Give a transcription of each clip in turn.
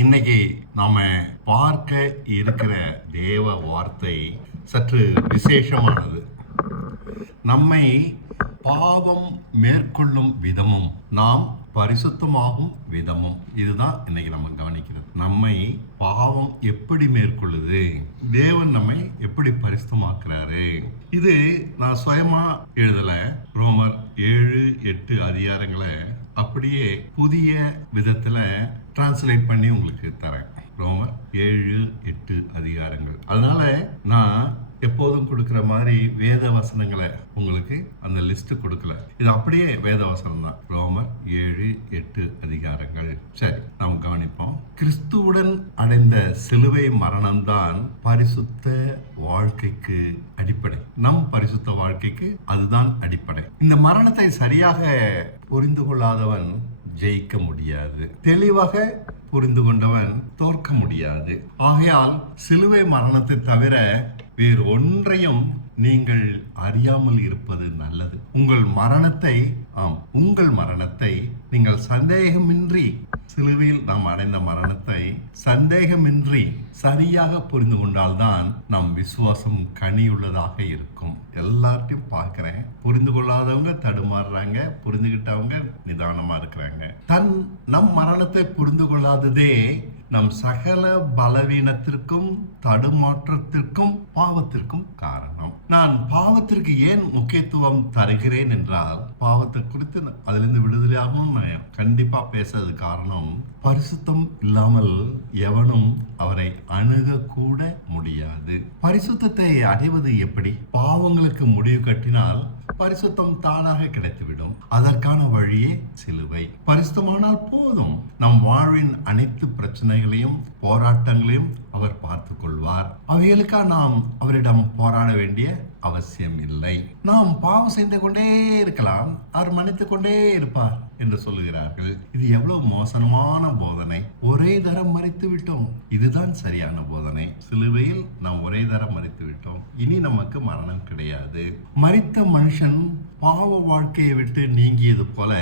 இன்னைக்கு நாம பார்க்க இருக்கிற தேவ வார்த்தை சற்று விசேஷமானது. நம்மை பாவம் மேற்கொள்ளும் விதமும் நாம் பரிசுத்தமாகும் விதமும், இதுதான் இன்னைக்கு நம்ம கவனிக்கிறது. நம்மை பாவம் எப்படி மேற்கொள்ளுது, தேவன் நம்மை எப்படி பரிசுத்தமாக்குறாரு, இது நான் சுயமா எழுதல. ரோமர் 7-8 அதிகாரங்களை அப்படியே புதிய விதத்துல டிரான்ஸ்லேட் பண்ணி உங்களுக்கு தரேன். ரோமர் 7-8 அதிகாரங்கள். அதனால நான் எப்போதும் கொடுக்கிற மாதிரி வேத வசனங்களை உங்களுக்கு அந்த லிஸ்ட் கொடுக்கல, இது அப்படியே வேத வசனம் தான். ரோமர் 7-8 அதிகாரங்கள். சரி, நாம் கவனிப்போம். கிறிஸ்துவுடன் அடைந்த சிலுவை மரணம்தான் பரிசுத்த வாழ்க்கைக்கு அடிப்படை. நம் பரிசுத்த வாழ்க்கைக்கு அதுதான் அடிப்படை. இந்த மரணத்தை சரியாக புரிந்து கொள்ளாதவன் ஜெயிக்க முடியாது, தெளிவாக புரிந்து கொண்டவன் தோற்க முடியாது. ஆகையால் சிலுவை மரணத்தை தவிர வேறு ஒன்றையும் நீங்கள் அறியாமல் இருப்பது நல்லது. உங்கள் மரணத்தை நீங்கள் சந்தேகமின்றி, சிலுவையில் நாம் அடைந்த மரணத்தை சந்தேகமின்றி சரியாக புரிந்து கொண்டால்தான் நம் விசுவாசம் கனியுள்ளதாக இருக்கும். எல்லார்ட்டையும் பார்க்கிறேன், புரிந்து கொள்ளாதவங்க தடுமாறுறாங்க, புரிந்துகிட்டவங்க நிதானமா இருக்கிறாங்க. நம் மரணத்தை புரிந்து கொள்ளாததே நம் சகல பலவீனத்திற்கும் தடுமாற்றத்திற்கும் பாவத்திற்கும் காரணம். நான் பாவத்திற்கு ஏன் முக்கியத்துவம் தருகிறேன் என்றால், பாவத்தை குறித்து அதிலிருந்து விடுதலையாகவும் நான் கண்டிப்பா பேசுறது காரணம், பரிசுத்தம் இல்லாமல் எவனும் அவரை அணுக கூட முடியாது. பரிசுத்தத்தை அடைவது எப்படி? பாவங்களுக்கு முடிவு கட்டினால் பரிசுத்தம் தானாக கிடைத்துவிடும். அதற்கான வழியே சிலுவை. பரிசுத்தமானால் போதும், நம் வாழ்வின் அனைத்து பிரச்சனைகளையும் போராட்டங்களையும் அவர் பார்த்து கொள்வார். அவைகளுக்காக நாம் அவரிடம் போராட வேண்டிய அவசியம் இல்லை. நாம் பாவம் செய்து கொண்டே இருக்கலாம், அவர் மன்னித்துக் கொண்டே இருப்பார் என்று சொல்லுகிறார்கள். இது எவ்வளவு மோசமான போதனை. ஒரே தரம் மறித்து விட்டோம், இதுதான் சரியான போதனை. சிலுவையில் நாம் ஒரே தரம் மறித்து விட்டோம், இனி நமக்கு மரணம் கிடையாது. மரித்த மனுஷன் பாவ வாழ்க்கையை விட்டு நீங்கியது போல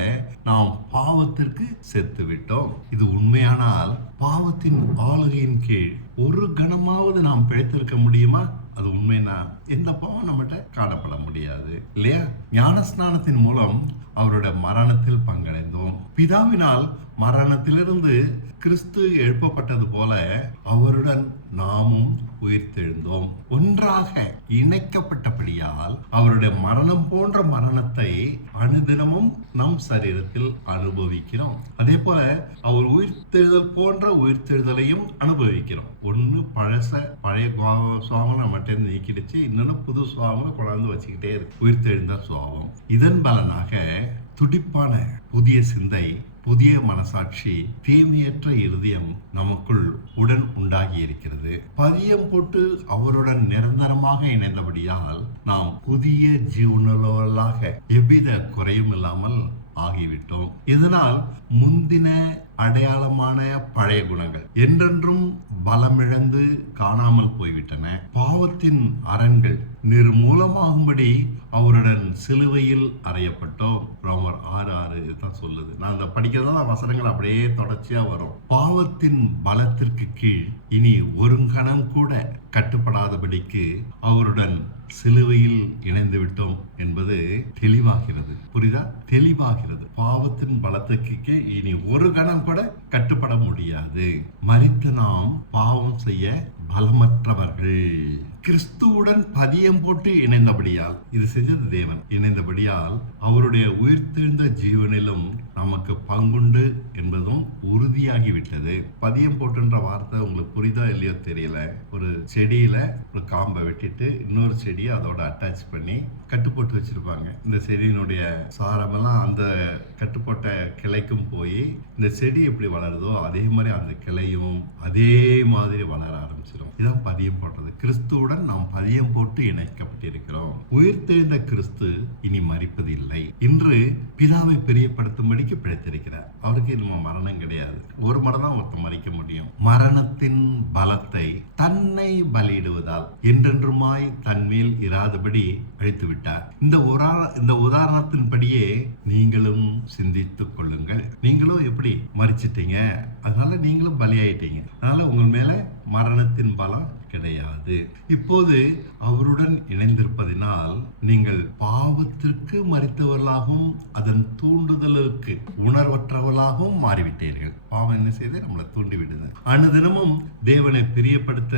நாம் பாவத்திற்கு செத்து விட்டோம். இது உண்மையானால் பாவத்தின் ஆளுகையின் கீழ் ஒரு கணமாவது நாம் பிழைத்திருக்க முடியுமா? அது உண்மைனா எந்த பாவம் நம்மகிட்ட காணப்பட முடியாது, இல்லையா? ஞானஸ்நானத்தின் மூலம் அவருடைய மரணத்தில் பங்கடைந்தோம். பிதாவினால் மரணத்திலிருந்து கிறிஸ்து எழுப்பப்பட்டது போல அவருடன் நாமும் உயிர்த்தெழுந்தோம். ஒன்றாக இணைக்கப்பட்டபடியால் அவருடைய மரணம் போன்ற மரணத்தை அனுதினமும் நம் சரீரத்தில் அனுபவிக்கிறோம். அதே போல அவர் உயிர்த்தெழுதல் போன்ற உயிர்த்தெழுதலையும் அனுபவிக்கிறோம். ஒண்ணு பழைய சுவாமம் நம்மகிட்ட நீக்கிடுச்சு, இன்னொன்னு புது சுவாமம் கொண்டாந்து வச்சுக்கிட்டே இருக்கு, உயிர்த்தெழுந்த சுவாமம். இதன் பலனாக துடிப்பான புதிய சிந்தை, புதிய மனசாட்சி, தீமையற்ற இருதயம் நமக்குள் உடன் உண்டாகி இருக்கிறது. பதியம் போட்டு அவருடன் நிரந்தரமாக இணைந்தபடியால் நாம் புதிய ஜீவனுள்ளவர்களாக எவ்வித குறையும் இல்லாமல் ஆகிவிட்டோம். இதனால் முந்தின அடையாளமான பழைய குணங்கள் என்றென்றும் பலமிழந்து காணாமல் போய்விட்டன. பாவத்தின் அரண்கள் நிர்மூலமாகும்படி அவருடன் சிலுவையில் அறையப்பட்டோம். ரோமர் 6:6 தான் சொல்லுது. நான் அந்த படிக்கிறதா வசனங்கள் அப்படியே தொடர்ச்சியா வரும். பாவத்தின் பலத்திற்கு கீழ் இனி ஒரு கணம் கூட கட்டுப்படாதபடிக்கு அவருடன் சிலுவையில் இணைந்து விட்டோம் என்பது தெளிவாகிறது. புரியுதா? தெளிவாகிறது. பாவத்தின் பலத்துக்கு இனி ஒரு கணம் கூட கட்டுப்பட முடியாது. மரித்த நாம் பாவம் செய்ய பலமற்றவர்கள். கிறிஸ்துவுடன் பதியம் போட்டு இணைந்தபடியால், இது செஞ்சது தேவன், இணைந்தபடியால் அவருடைய உயிர்த்தெழுந்த ஜீவனிலும் நமக்கு பங்குண்டு என்பதும் உறுதியாகிவிட்டது. பதியம் போட்டுன்ற வார்த்தை உங்களுக்கு புரிதா இல்லையோ தெரியல. ஒரு செடியில ஒரு காம்பை வெட்டிட்டு இன்னொரு செடியை அதோட அட்டாச் பண்ணி கட்டுப்போட்டு வச்சிருப்பாங்க. இந்த செடியினுடைய சாரமெல்லாம் அந்த கட்டுப்போட்ட கிளைக்கும் போய் இந்த செடி எப்படி வளருதோ அதே மாதிரி அந்த கிளையும் அதே மாதிரி வளர ஆரம்பிச்சிடும். இதான் பதியம் போடுறது. கிறிஸ்துவுடன் நாம் பதியம் போட்டு இணைக்கப்பட்டிருக்கிறோம். உயிர்த்தெழுந்த கிறிஸ்து இனி மரிப்பது இல்லை. இன்று பிதாவை பிரியப்படுத்தும்படிக்கு பிழைத்திருக்கிறார். அவருக்கு நம்ம மரணம் கிடையாது. ஒரு முறை தான் ஒருத்தர் மரிக்க முடியும். மரணத்தின் பலத்தை தன்னை பலியிடுவதாக செய்ததால் என்றென்றுமாய் தன்மேல் இராதபடி அழித்து விட்டார். இந்த உதாரணத்தின்படியே நீங்களும் சிந்தித்துக் கொள்ளுங்கள். நீங்களும் எப்படி மறிச்சிட்டீங்க, அதனால நீங்களும் பலியாயிட்டீங்க. அதனால உங்கள் மேல மரணத்தின் பலம் கிடையாது. இப்போது அவருடன் இணைந்திருப்பதினால் நீங்கள் பாவத்திற்கு மறித்தவர்களாகவும் அதன் தூண்டுதலுக்கு உணர்வற்றவர்களாகவும் மாறிவிட்டீர்கள். பாவம் என்ன செய்து நம்மளை தூண்டிவிடுது. அனுதினமும் தேவனை பிரியப்படுத்த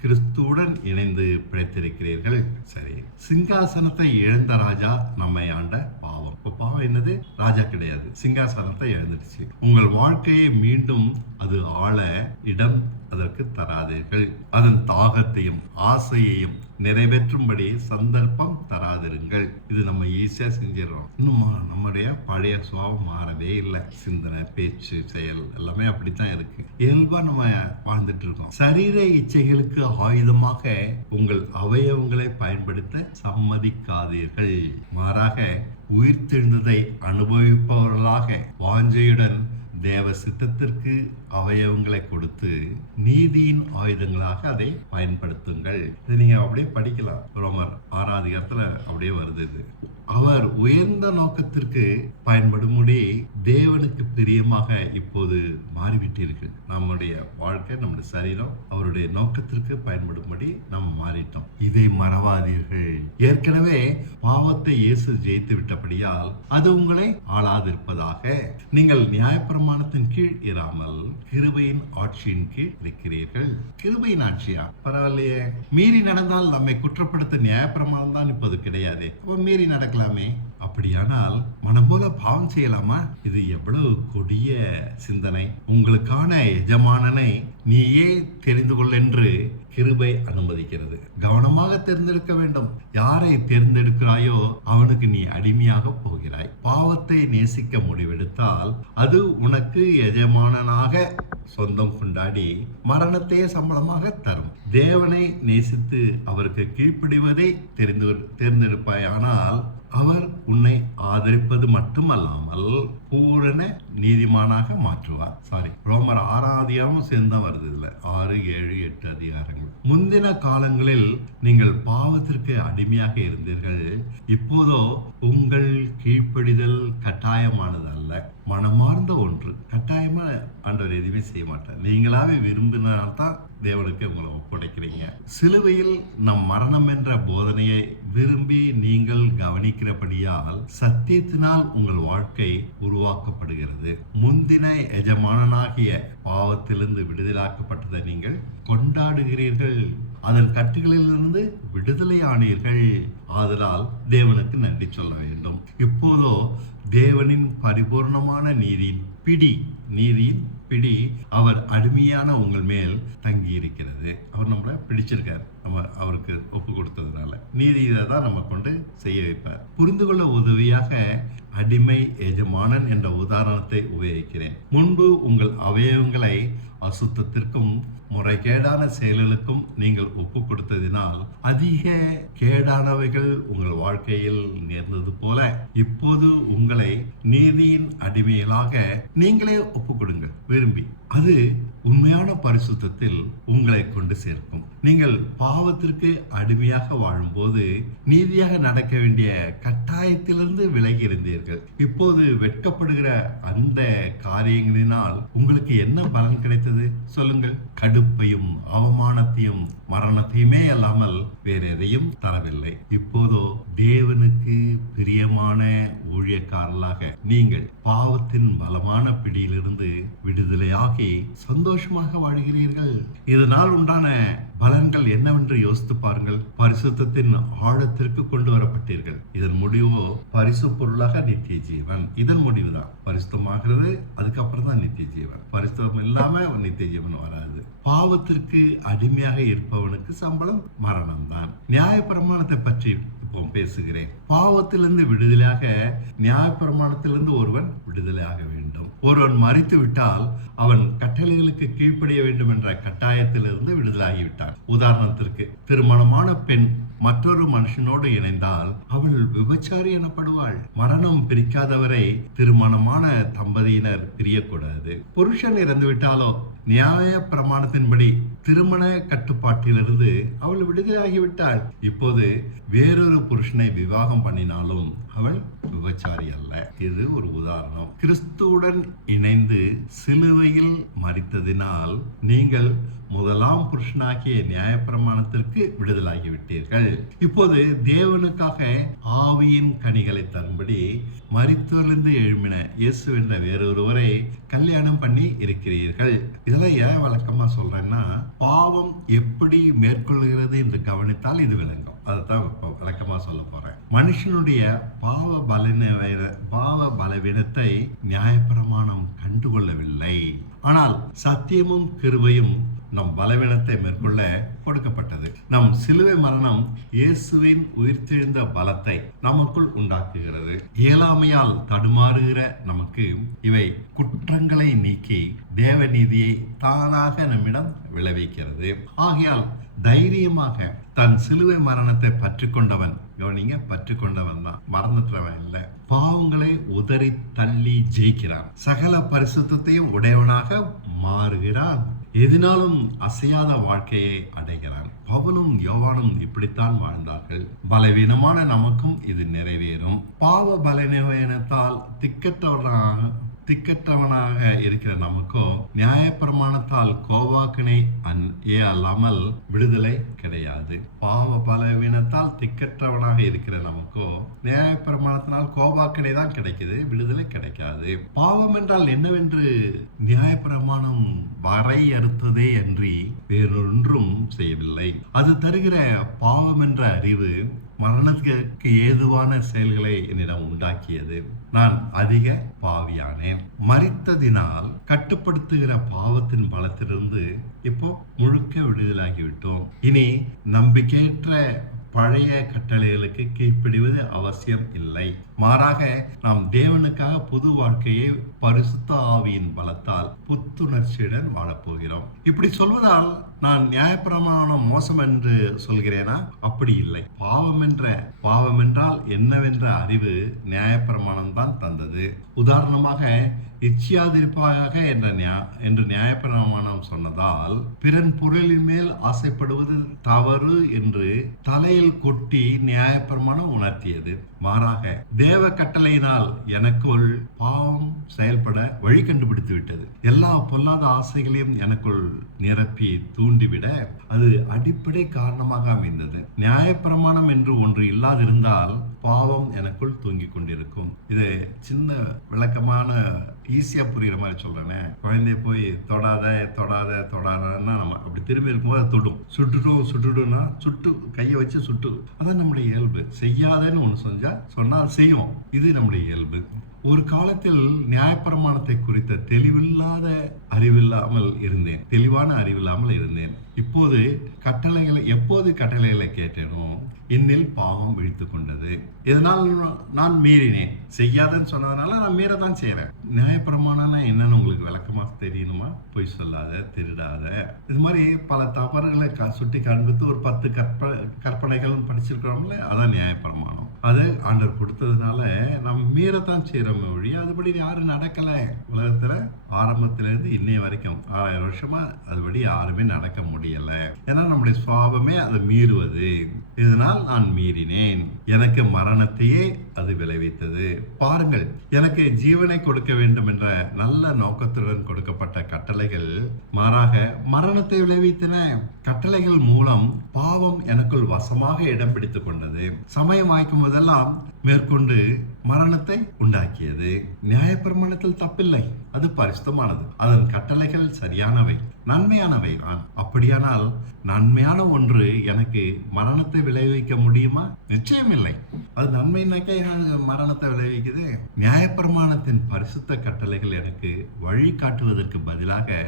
கிறிஸ்துவுடன் இணைந்து பிழைத்திருக்கிறீர்கள். சரி, சிங்காசனத்தை இழந்த ராஜா நம்மை ஆண்ட பாவம். பாவம் என்னது? ராஜா கிடையாது, சிங்காசனத்தை இழந்துடுச்சு. உங்கள் வாழ்க்கையை மீண்டும் அது ஆள இடம் அதற்கு தராதீர்கள். அதன் தாகத்தையும் ஆசையையும் நிறைவேற்றும்படி சந்தர்ப்பம் தராதிருங்கள். இது நம்ம ஈஸியா செஞ்சிடறோம். இன்னும் நம்முடைய பழைய சுபாவம் மாறவே இல்லை. சிந்தனை, பேச்சு, செயல் எல்லாமே அப்படித்தான் இருக்கு. இயல்பா நம்ம வாழ்ந்துட்டு இருக்கோம். சரீர இச்சைகளுக்கு ஆயுதமாக உங்கள் அவயவங்களை பயன்படுத்த சம்மதிக்காதீர்கள். மாறாக உயிர்த்தெழுந்ததை அனுபவிப்பவர்களாக வாஞ்சையுடன் தேவ சித்தத்திற்கு அவயவங்களை கொடுத்து நீதியின் ஆயுதங்களாக அதை பயன்படுத்துங்கள். இதை நீங்க அப்படியே படிக்கலாம். ரோமர் 6ஆம் அதிகாரத்துல அப்படியே வருது. இது அவர் உயர்ந்த நோக்கத்திற்கு பயன்படும்படி தேவனுக்கு பிரியமாக இப்போது மாறிவிட்டீர்கள். நம்முடைய வாழ்க்கை, நம்முடைய சரீரம் அவருடைய நோக்கத்திற்கு பயன்படும்படி நாம் மாறிட்டோம். இதை மறவாதீர்கள். ஏற்கனவே பாவத்தை இயேசு ஜெயித்து விட்டபடியால் அது உங்களை ஆளாதிருப்பதாக. நீங்கள் நியாயப்பிரமாணத்தின் கீழ் இராமல் கிருபையின் ஆட்சியின் கீழ் இருக்கிறீர்கள். கிருபையின் ஆட்சியா? பரவாயில்லையே. மீறி நடந்தால் நம்மை குற்றப்படுத்த நியாயப்பிரமாணம் தான் இப்போது கிடையாது. மீறி நடக்கலாமே. அப்படியானால் மனம் போல பாவம் செய்யலாமா? இது எவ்வளவு கொடிய சிந்தனை. உங்களுக்கான எஜமானனை நீயே தெரிந்து கொள் என்று கிருபை அனுமதிக்கிறது. கவனமாக தேர்ந்தெடுக்க வேண்டும். யாரை தேர்ந்தெடுக்கிறாயோ அவனுக்கு நீ அடிமையாக போகிறாய். பாவத்தை நேசிக்க முடிவெடுத்தால் அது உனக்கு எஜமானனாக சொந்தம் கொண்டாடி மரணத்தையே சம்பளமாக தரும். தேவனை நேசித்து அவருக்கு கீழ்ப்படிவதை தேர்ந்தெடுப்பாயானால் அவர் உன்னை ஆதரிப்பது மட்டுமல்லாமல் பூரண நீதிமானாக மாற்றுவார். ரோமர் 6ஆம் அதிகாரமும் சேர்ந்து வருது. இதுல 6, 7, 8 அதிகாரங்கள். முந்தின காலங்களில் நீங்கள் பாவத்திற்கு அடிமையாக இருந்தீர்கள். இப்போதோ உங்கள் கீழ்ப்படிதல் கட்டாயமானது அல்ல, மனமார்ந்த ஒன்று. கட்டாயமா ஆண்டவர் எதுவுமே செய்ய மாட்டார். நீங்களாவே விரும்பினால்தான் தேவனுக்கு உங்களை ஒப்படைக்கிறீங்க. சிலுவையில் நம் மரணம் என்ற போதனையை விரும்பி நீங்கள் கவனிக்கிறபடியால் சத்தியத்தினால் உங்கள் வாழ்க்கை உருவாக்கப்படுகிறது. முந்தின எஜமானனாகிய பாவத்திலிருந்து விடுதலாக்கப்பட்டதை நீங்கள் கொண்டாடுகிறீர்கள். அதன் கட்டுகளிலிருந்து விடுதலை ஆனீர்கள். ஆதலால் தேவனுக்கு நன்றி சொல்ல வேண்டும். இப்போதோ தேவனின் பரிபூர்ணமான நீதியின் பிடி அவர் அடிமையான உங்கள் மேல் தங்கி இருக்கிறது. அவர் நம்மளை பிடிச்சிருக்காரு. நம்ம அவருக்கு ஒப்பு கொடுத்ததுனால நீதியை தான் நம்ம கொண்டு செய்ய வைப்பார். புரிந்து கொள்ள உதவியாக அடிமை எஜமானன் என்ற உதாரணத்தை உபயோகிக்கிறேன். முன்பு உங்கள் அவயவங்களை அசுத்தத்திற்கும் முறைகேடான செயல்களுக்கும் நீங்கள் ஒப்பு கொடுத்ததினால் அதிக கேடானவைகள் உங்கள் வாழ்க்கையில் நேர்ந்தது போல இப்போது உங்களை நீதியின் அடிமைகளாக நீங்களே ஒப்பு கொடுங்கள் விரும்பி. அது உண்மையான பரிசுத்தத்தில் உங்களை கொண்டு சேர்க்கும். நீங்கள் பாவத்திற்கு அடிமையாக வாழும்போது நீதியாக நடக்க வேண்டிய கட்டாயத்திலிருந்து விலகி இருந்தீர்கள். இப்போது வெட்கப்படுகிற அந்த காரியங்களினால் உங்களுக்கு என்ன பலன் கிடைத்தது சொல்லுங்கள்? கடுப்பையும் அவமானத்தையும் மரணத்தையுமே அல்லாமல் வேற எதையும் தரவில்லை. இப்போதோ தேவனுக்கு பிரியமான ஊழியக்காரர்களாக நீங்கள் பாவத்தின் பலமான பிடியிலிருந்து விடுதலையாகி சந்தோஷமாக வாழ்கிறீர்கள். இதனால் உண்டான பலன்கள் என்னவென்று யோசித்து பாருங்கள். பரிசுத்தத்தின் ஆழத்திற்கு கொண்டு வரப்பட்டீர்கள். இதன் முடிவோ பரிசு பொருளாக நித்திய ஜீவன். இதன் முடிவுதான் பரிசுத்தமாகிறது. அதுக்கப்புறம் தான் நித்திய ஜீவன். பரிசுத்தம் இல்லாம நித்திய ஜீவன் வராது. பாவத்திற்கு அடிமையாக இருப்பவனுக்கு சம்பளம் மரணம் தான். நியாய பிரமாணத்தை பற்றி பேசுகிறேன். பாவத்திலிருந்து விடுதலையாக நியாயப்பிரமாணத்திலிருந்து ஒருவன் விடுதலையாக வேண்டும். ஒருவன் மரித்து விட்டால் அவன் கட்டளைகளுக்கு கீழ்ப்படிய வேண்டும் என்ற கட்டாயத்திலிருந்து விடுதலாகிவிட்டான். உதாரணத்திற்கு, திருமணமான பெண் மற்றொரு மனுஷனோடு இணைந்தால் அவள் விபச்சாரி எனப்படுவாள். மரணம் பிரிக்காதவரை திருமணமான தம்பதியினர் பிரியக்கூடாது. புருஷன் இறந்து விட்டாலோ நியாய பிரமாணத்தின்படி திருமண கட்டுப்பாட்டிலிருந்து அவள் விடுதலையாகிவிட்டாள். இப்போது வேறொரு புருஷனை விவாகம் பண்ணினாலும் அவள் விபச்சாரி அல்ல. இது ஒரு உதாரணம். கிறிஸ்துவுடன் இணைந்து சிலுவையில் மரித்ததினால் நீங்கள் முதலாம் புருஷனாகிய நியாயப்பிரமாணத்திற்கு விடுதலாகிவிட்டீர்கள். இப்போது தேவனுக்காக ஆவியின் கனிகளை தரும்படி மரித்தோரிலிருந்து எழும்பின இயேசு என்ற வேறொருவரை கல்யாணம் பண்ணி இருக்கிறீர்கள். இதெல்லாம் ஏன் வழக்கமா சொல்றேன்னா, பாவம் எப்படி மேற்கொள்கிறது என்று கவனித்தால் இது விளங்கும். அதைத்தான் விளக்கமா சொல்ல போறேன். மனுஷனுடைய பாவ பலவீனத்தை நியாயப்பிரமாணம் கண்டுகொள்ளவில்லை. ஆனால் சத்தியமும் கிருபையும் நம் பலவீனத்தை மேற்கொள்ள கொடுக்கப்பட்டது. நம் சிலுவை மரணம் இயேசுவின் உயிர்த்தெழுந்த பலத்தை நமக்குள் உண்டாக்குகிறது. இயலாமையால் தடுமாறுகிற நமக்கு இவை குற்றங்களை நீக்கி தேவ நீதியை தானாக நம்மிடம் விளைவிக்கிறது. ஆகையால் தைரியமாக தன் சிலுவை மரணத்தை பற்றி கொண்டவன், கவனிங்க, பற்றி கொண்டவன் தான், மறந்துட்டவன் இல்லை, பாவங்களை உதறி தள்ளி ஜெயிக்கிறான். சகல பரிசுத்தையும் உடையவனாக மாறுகிறான். எதினாலும் அசையாத வாழ்க்கையை அடைகிறான். பவுலும் யோவானும் இப்படித்தான் வாழ்ந்தார்கள். பலவீனமான நமக்கும் இது நிறைவேறும். பாவ பலவீனத்தால் திக்கற்றவனாக இருக்கிற நமக்கோ நியாயப்பிரமாணத்தால் கோவாக்கினை அல்லாமல் விடுதலை கிடையாது. பாவ பலவீனத்தால் திக்கற்றவனாக இருக்கிற நமக்கோ நியாயப்பிரமாணத்தினால் கோவாக்கினை தான் கிடைக்குது, விடுதலை கிடைக்காது. பாவம் என்றால் என்னவென்று நியாயப்பிரமாணம் வரையறுத்ததே அன்றி வேறொன்றும் செய்யவில்லை. அது தருகிற பாவம் என்ற அறிவு மரணத்துக்கு ஏதுவான செயல்களை என்னிடம் உண்டாக்கியது. நான் அதிக பாவியானேன். மரித்ததினால் கட்டுப்படுத்துகிற பாவத்தின் பலத்திலிருந்து இப்போ முழுக்க விடுதலாகிவிட்டோம். இனி நம்பிக்கையற்ற பழைய கட்டளைகளுக்கு கீழ்ப்படிவது அவசியம் இல்லை. மாறாக நாம் தேவனுக்காக புது வாழ்க்கையை பரிசுத்த ஆவியின் பலத்தால் புத்துணர்ச்சியுடன் வாழப்போகிறோம். இப்படி சொல்வதால் நான் நியாயப்பிரமாணம் மோசம் என்று சொல்கிறேனா? அப்படி இல்லை. பாவம் என்றால் என்னவென்ற அறிவு நியாயப்பிரமாணம் தான் தந்தது. உதாரணமாக இச்சியாதிருப்பாயாக என்று நியாயப்பிரமாணம் சொன்னதால் பிறன் பொருளின் மேல் ஆசைப்படுவது தவறு என்று தலையில் கொட்டி நியாயப்பிரமாணம் உணர்த்தியது. மாறாக தேவ கட்டளையினால் எனக்குள் பாவம் செயல்பட வழி கண்டுபிடித்து விட்டது. எல்லா பொல்லாத ஆசைகளையும் எனக்குள் நிரப்பி தூண்டிவிட அது அடிப்படை காரணமாக அமைந்தது. நியாயப்பிரமாணம் என்று ஒன்று இல்லாதிருந்தால் பாவம் எனக்குள் தூங்கி கொண்டிருக்கும். இது சின்ன விளக்கமான ஈஸியா புரியுற மாதிரி சொல்றேனே. குழந்தைய போய் தொடாதன்னா நம்ம அப்படி திரும்பி இருக்கும்போது தொடும். சுட்டுடும்னா சுட்டு கையை வச்சு சுட்டு. அதான் நம்முடைய இயல்பு. செய்யாதன்னு ஒண்ணு சொன்னால் செய்யும். இது நம்முடைய இயல்பு. ஒரு காலத்தில் நியாயப்பிரமாணத்தை குறித்த தெளிவான அறிவில்லாமல் இருந்தேன். இப்போது எப்போது கட்டளைகளை கேட்டேனோ என்னில் பாவம் விழித்துக் கொண்டது. இதனால் நான் மீறினேன். செய்யாதுன்னு சொன்னதுனால நான் மீறதான் செய்யறேன். நியாயப்பிரமாணம்னா என்னன்னு உங்களுக்கு விளக்கமா தெரியணுமா? பொய் சொல்லாத, திருடாத, இது மாதிரி பல தவறுகளை சுட்டி காண்பித்து ஒரு 10 கற்பனைகள் படிச்சிருக்கிறோம்ல, அதான் நியாயப்பிரமாணம். அது ஆண்டவர் கொடுத்ததுனால நம்ம மீறத்தான் செய்யறோம் ஒழி அதுபடி யாரும் நடக்கல. உலகத்துல ஆரம்பத்திலிருந்து இன்னைய வரைக்கும் 6000 வருஷமா அதுபடி யாருமே நடக்க முடியல. ஏன்னா நம்முடைய சுவாபமே அதை மீறுவது. இதனால் நான் மீறினேன். எனக்கு மரணத்தையே அது விளைவித்தது. பாருங்கள், எனக்கு ஜீவனை கொடுக்க வேண்டும் என்ற நல்ல நோக்கத்துடன் கொடுக்கப்பட்ட கட்டளைகள் மாறாக மரணத்தை விளைவித்தன. கட்டளைகள் மூலம் பாவம் எனக்குள் வசமாக இடம் பிடித்துக் கொண்டது. சமயம் ஆய்க்கும் போதெல்லாம் மேற்கொண்டு மரணத்தை உண்டாக்கியது. நியாயப்பிரமாணத்தில் தப்பில்லை, அது பரிசுத்தமானது. அதன் கட்டளைகள் சரியானவை, நன்மையானவை. அப்படியானால் நன்மையான ஒன்று எனக்கு மரணத்தை விளைவிக்க முடியுமா? நிச்சயம் இல்லை. அது நன்மைனாக்கே மரணத்தை விளைவிக்குது. நியாயப்பிரமாணத்தின் பரிசுத்த கட்டளைகள் எனக்கு வழி காட்டுவதற்கு பதிலாக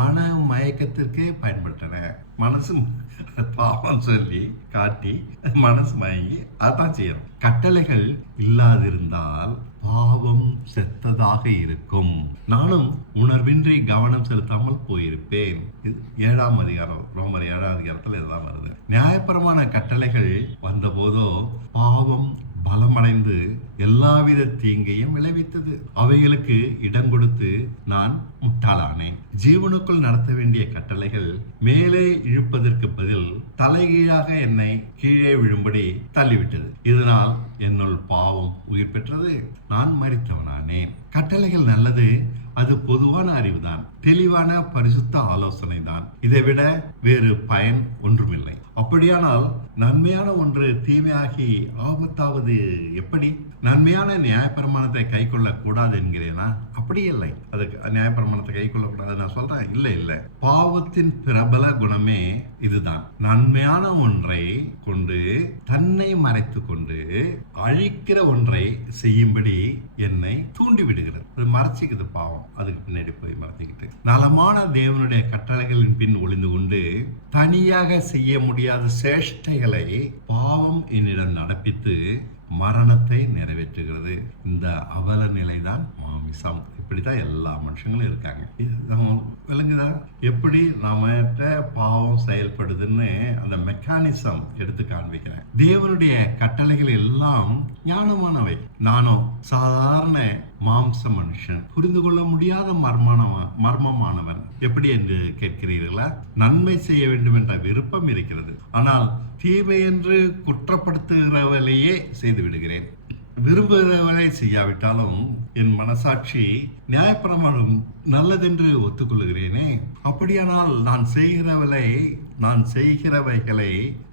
மன மயக்கத்திற்கே பயன்பட்டன. மனசு பாவம் சொல்லி காட்டி மனசு மயங்கி அதான் செய்யணும். கட்டளைகள் இல்லாதிருந்தால் பாவம் செத்ததாக இருக்கும். நானும் உணர்வின்றி கவனம் செலுத்தாமல் போயிருப்பேன். 7ஆம் அதிகாரம், ரோமர் 7ஆம் அதிகாரத்துல இதுதான் வருது. நியாயப்பிரமாண கட்டளைகள் வந்த போதோ பாவம் பலமடைந்து எல்லாவித தீங்கையும் விளைவித்தது. அவைகளுக்கு இடம் கொடுத்து நான் முட்டாளானேன். ஜீவனுக்குள் நடத்த வேண்டிய கட்டளைகள் மேலே இழுப்பதற்கு பதில் தலைகீழாக என்னை கீழே விழும்படி தள்ளிவிட்டது. இதனால் என்னுள் பாவம் உயிர் பெற்றது, நான் மரித்தவனானேன். கட்டளைகள் நல்லது, அது பொதுவான அறிவுதான், தெளிவான பரிசுத்த ஆலோசனை தான். இதைவிட வேறு பயன் ஒன்றுமில்லை. அப்படியானால் நன்மையான ஒன்று தீமையாகி ஆபத்தாவது எப்படி? நன்மையான நியாயப்பிரமாணத்தை கை கொள்ள கூடாது என்கிறேனா? அப்படி இல்லை. அதுக்கு நியாயப்பிரமாணத்தை கை கொள்ள கூடாது நான் சொல்றேன், இல்லை இல்லை. பாவத்தின் பிரபல குணமே இதுதான். நன்மையான ஒன்றை கொண்டு தன்னை மறைத்து கொண்டு அழிக்கிற ஒன்றை செய்யும்படி என்னை தூண்டி விடுகிறது. அது மறைச்சிக்குது பாவம், அதுக்கு பின்னாடி போய் மறைச்சிக்கிட்டு நலமான தேவனுடைய கட்டளைகளின் பின் ஒளிந்து கொண்டு தனியாக செய்ய முடியாத சேஷ்டைகளை பாவம் என்னிடம் நடப்பித்து மரணத்தை நிறைவேற்றுகிறது. இந்த அவல நிலைதான் மாமிசம். இப்படிதான் எல்லா மனுஷங்களும் இருக்காங்க. விளங்குதா? எப்படி நம்மகிட்ட பாவம் செயல்படுதுன்னு அந்த மெக்கானிசம் எடுத்து காண்பிக்கிறேன். தேவனுடைய கட்டளைகள் எல்லாம் ஞானமானவை. நானும் சாதாரண மாம்ச மனுஷன், புரிந்து கொள்ள முடியாத மர்மமானவன். எப்படி என்று கேட்கிறீர்களா? நன்மை செய்ய வேண்டும் என்ற விருப்பம் இருக்கிறது, ஆனால் தீமை என்று குற்றப்படுத்துகிறவளையே செய்து விடுகிறேன். விரும்புகிறவனை செய்யாவிட்டாலும் என் மனசாட்சி நியாயப்பிரமாணம் நல்லதென்று ஒத்துக்கொள்கிறேனே. அப்படியானால் நான் செய்கிறவைகளை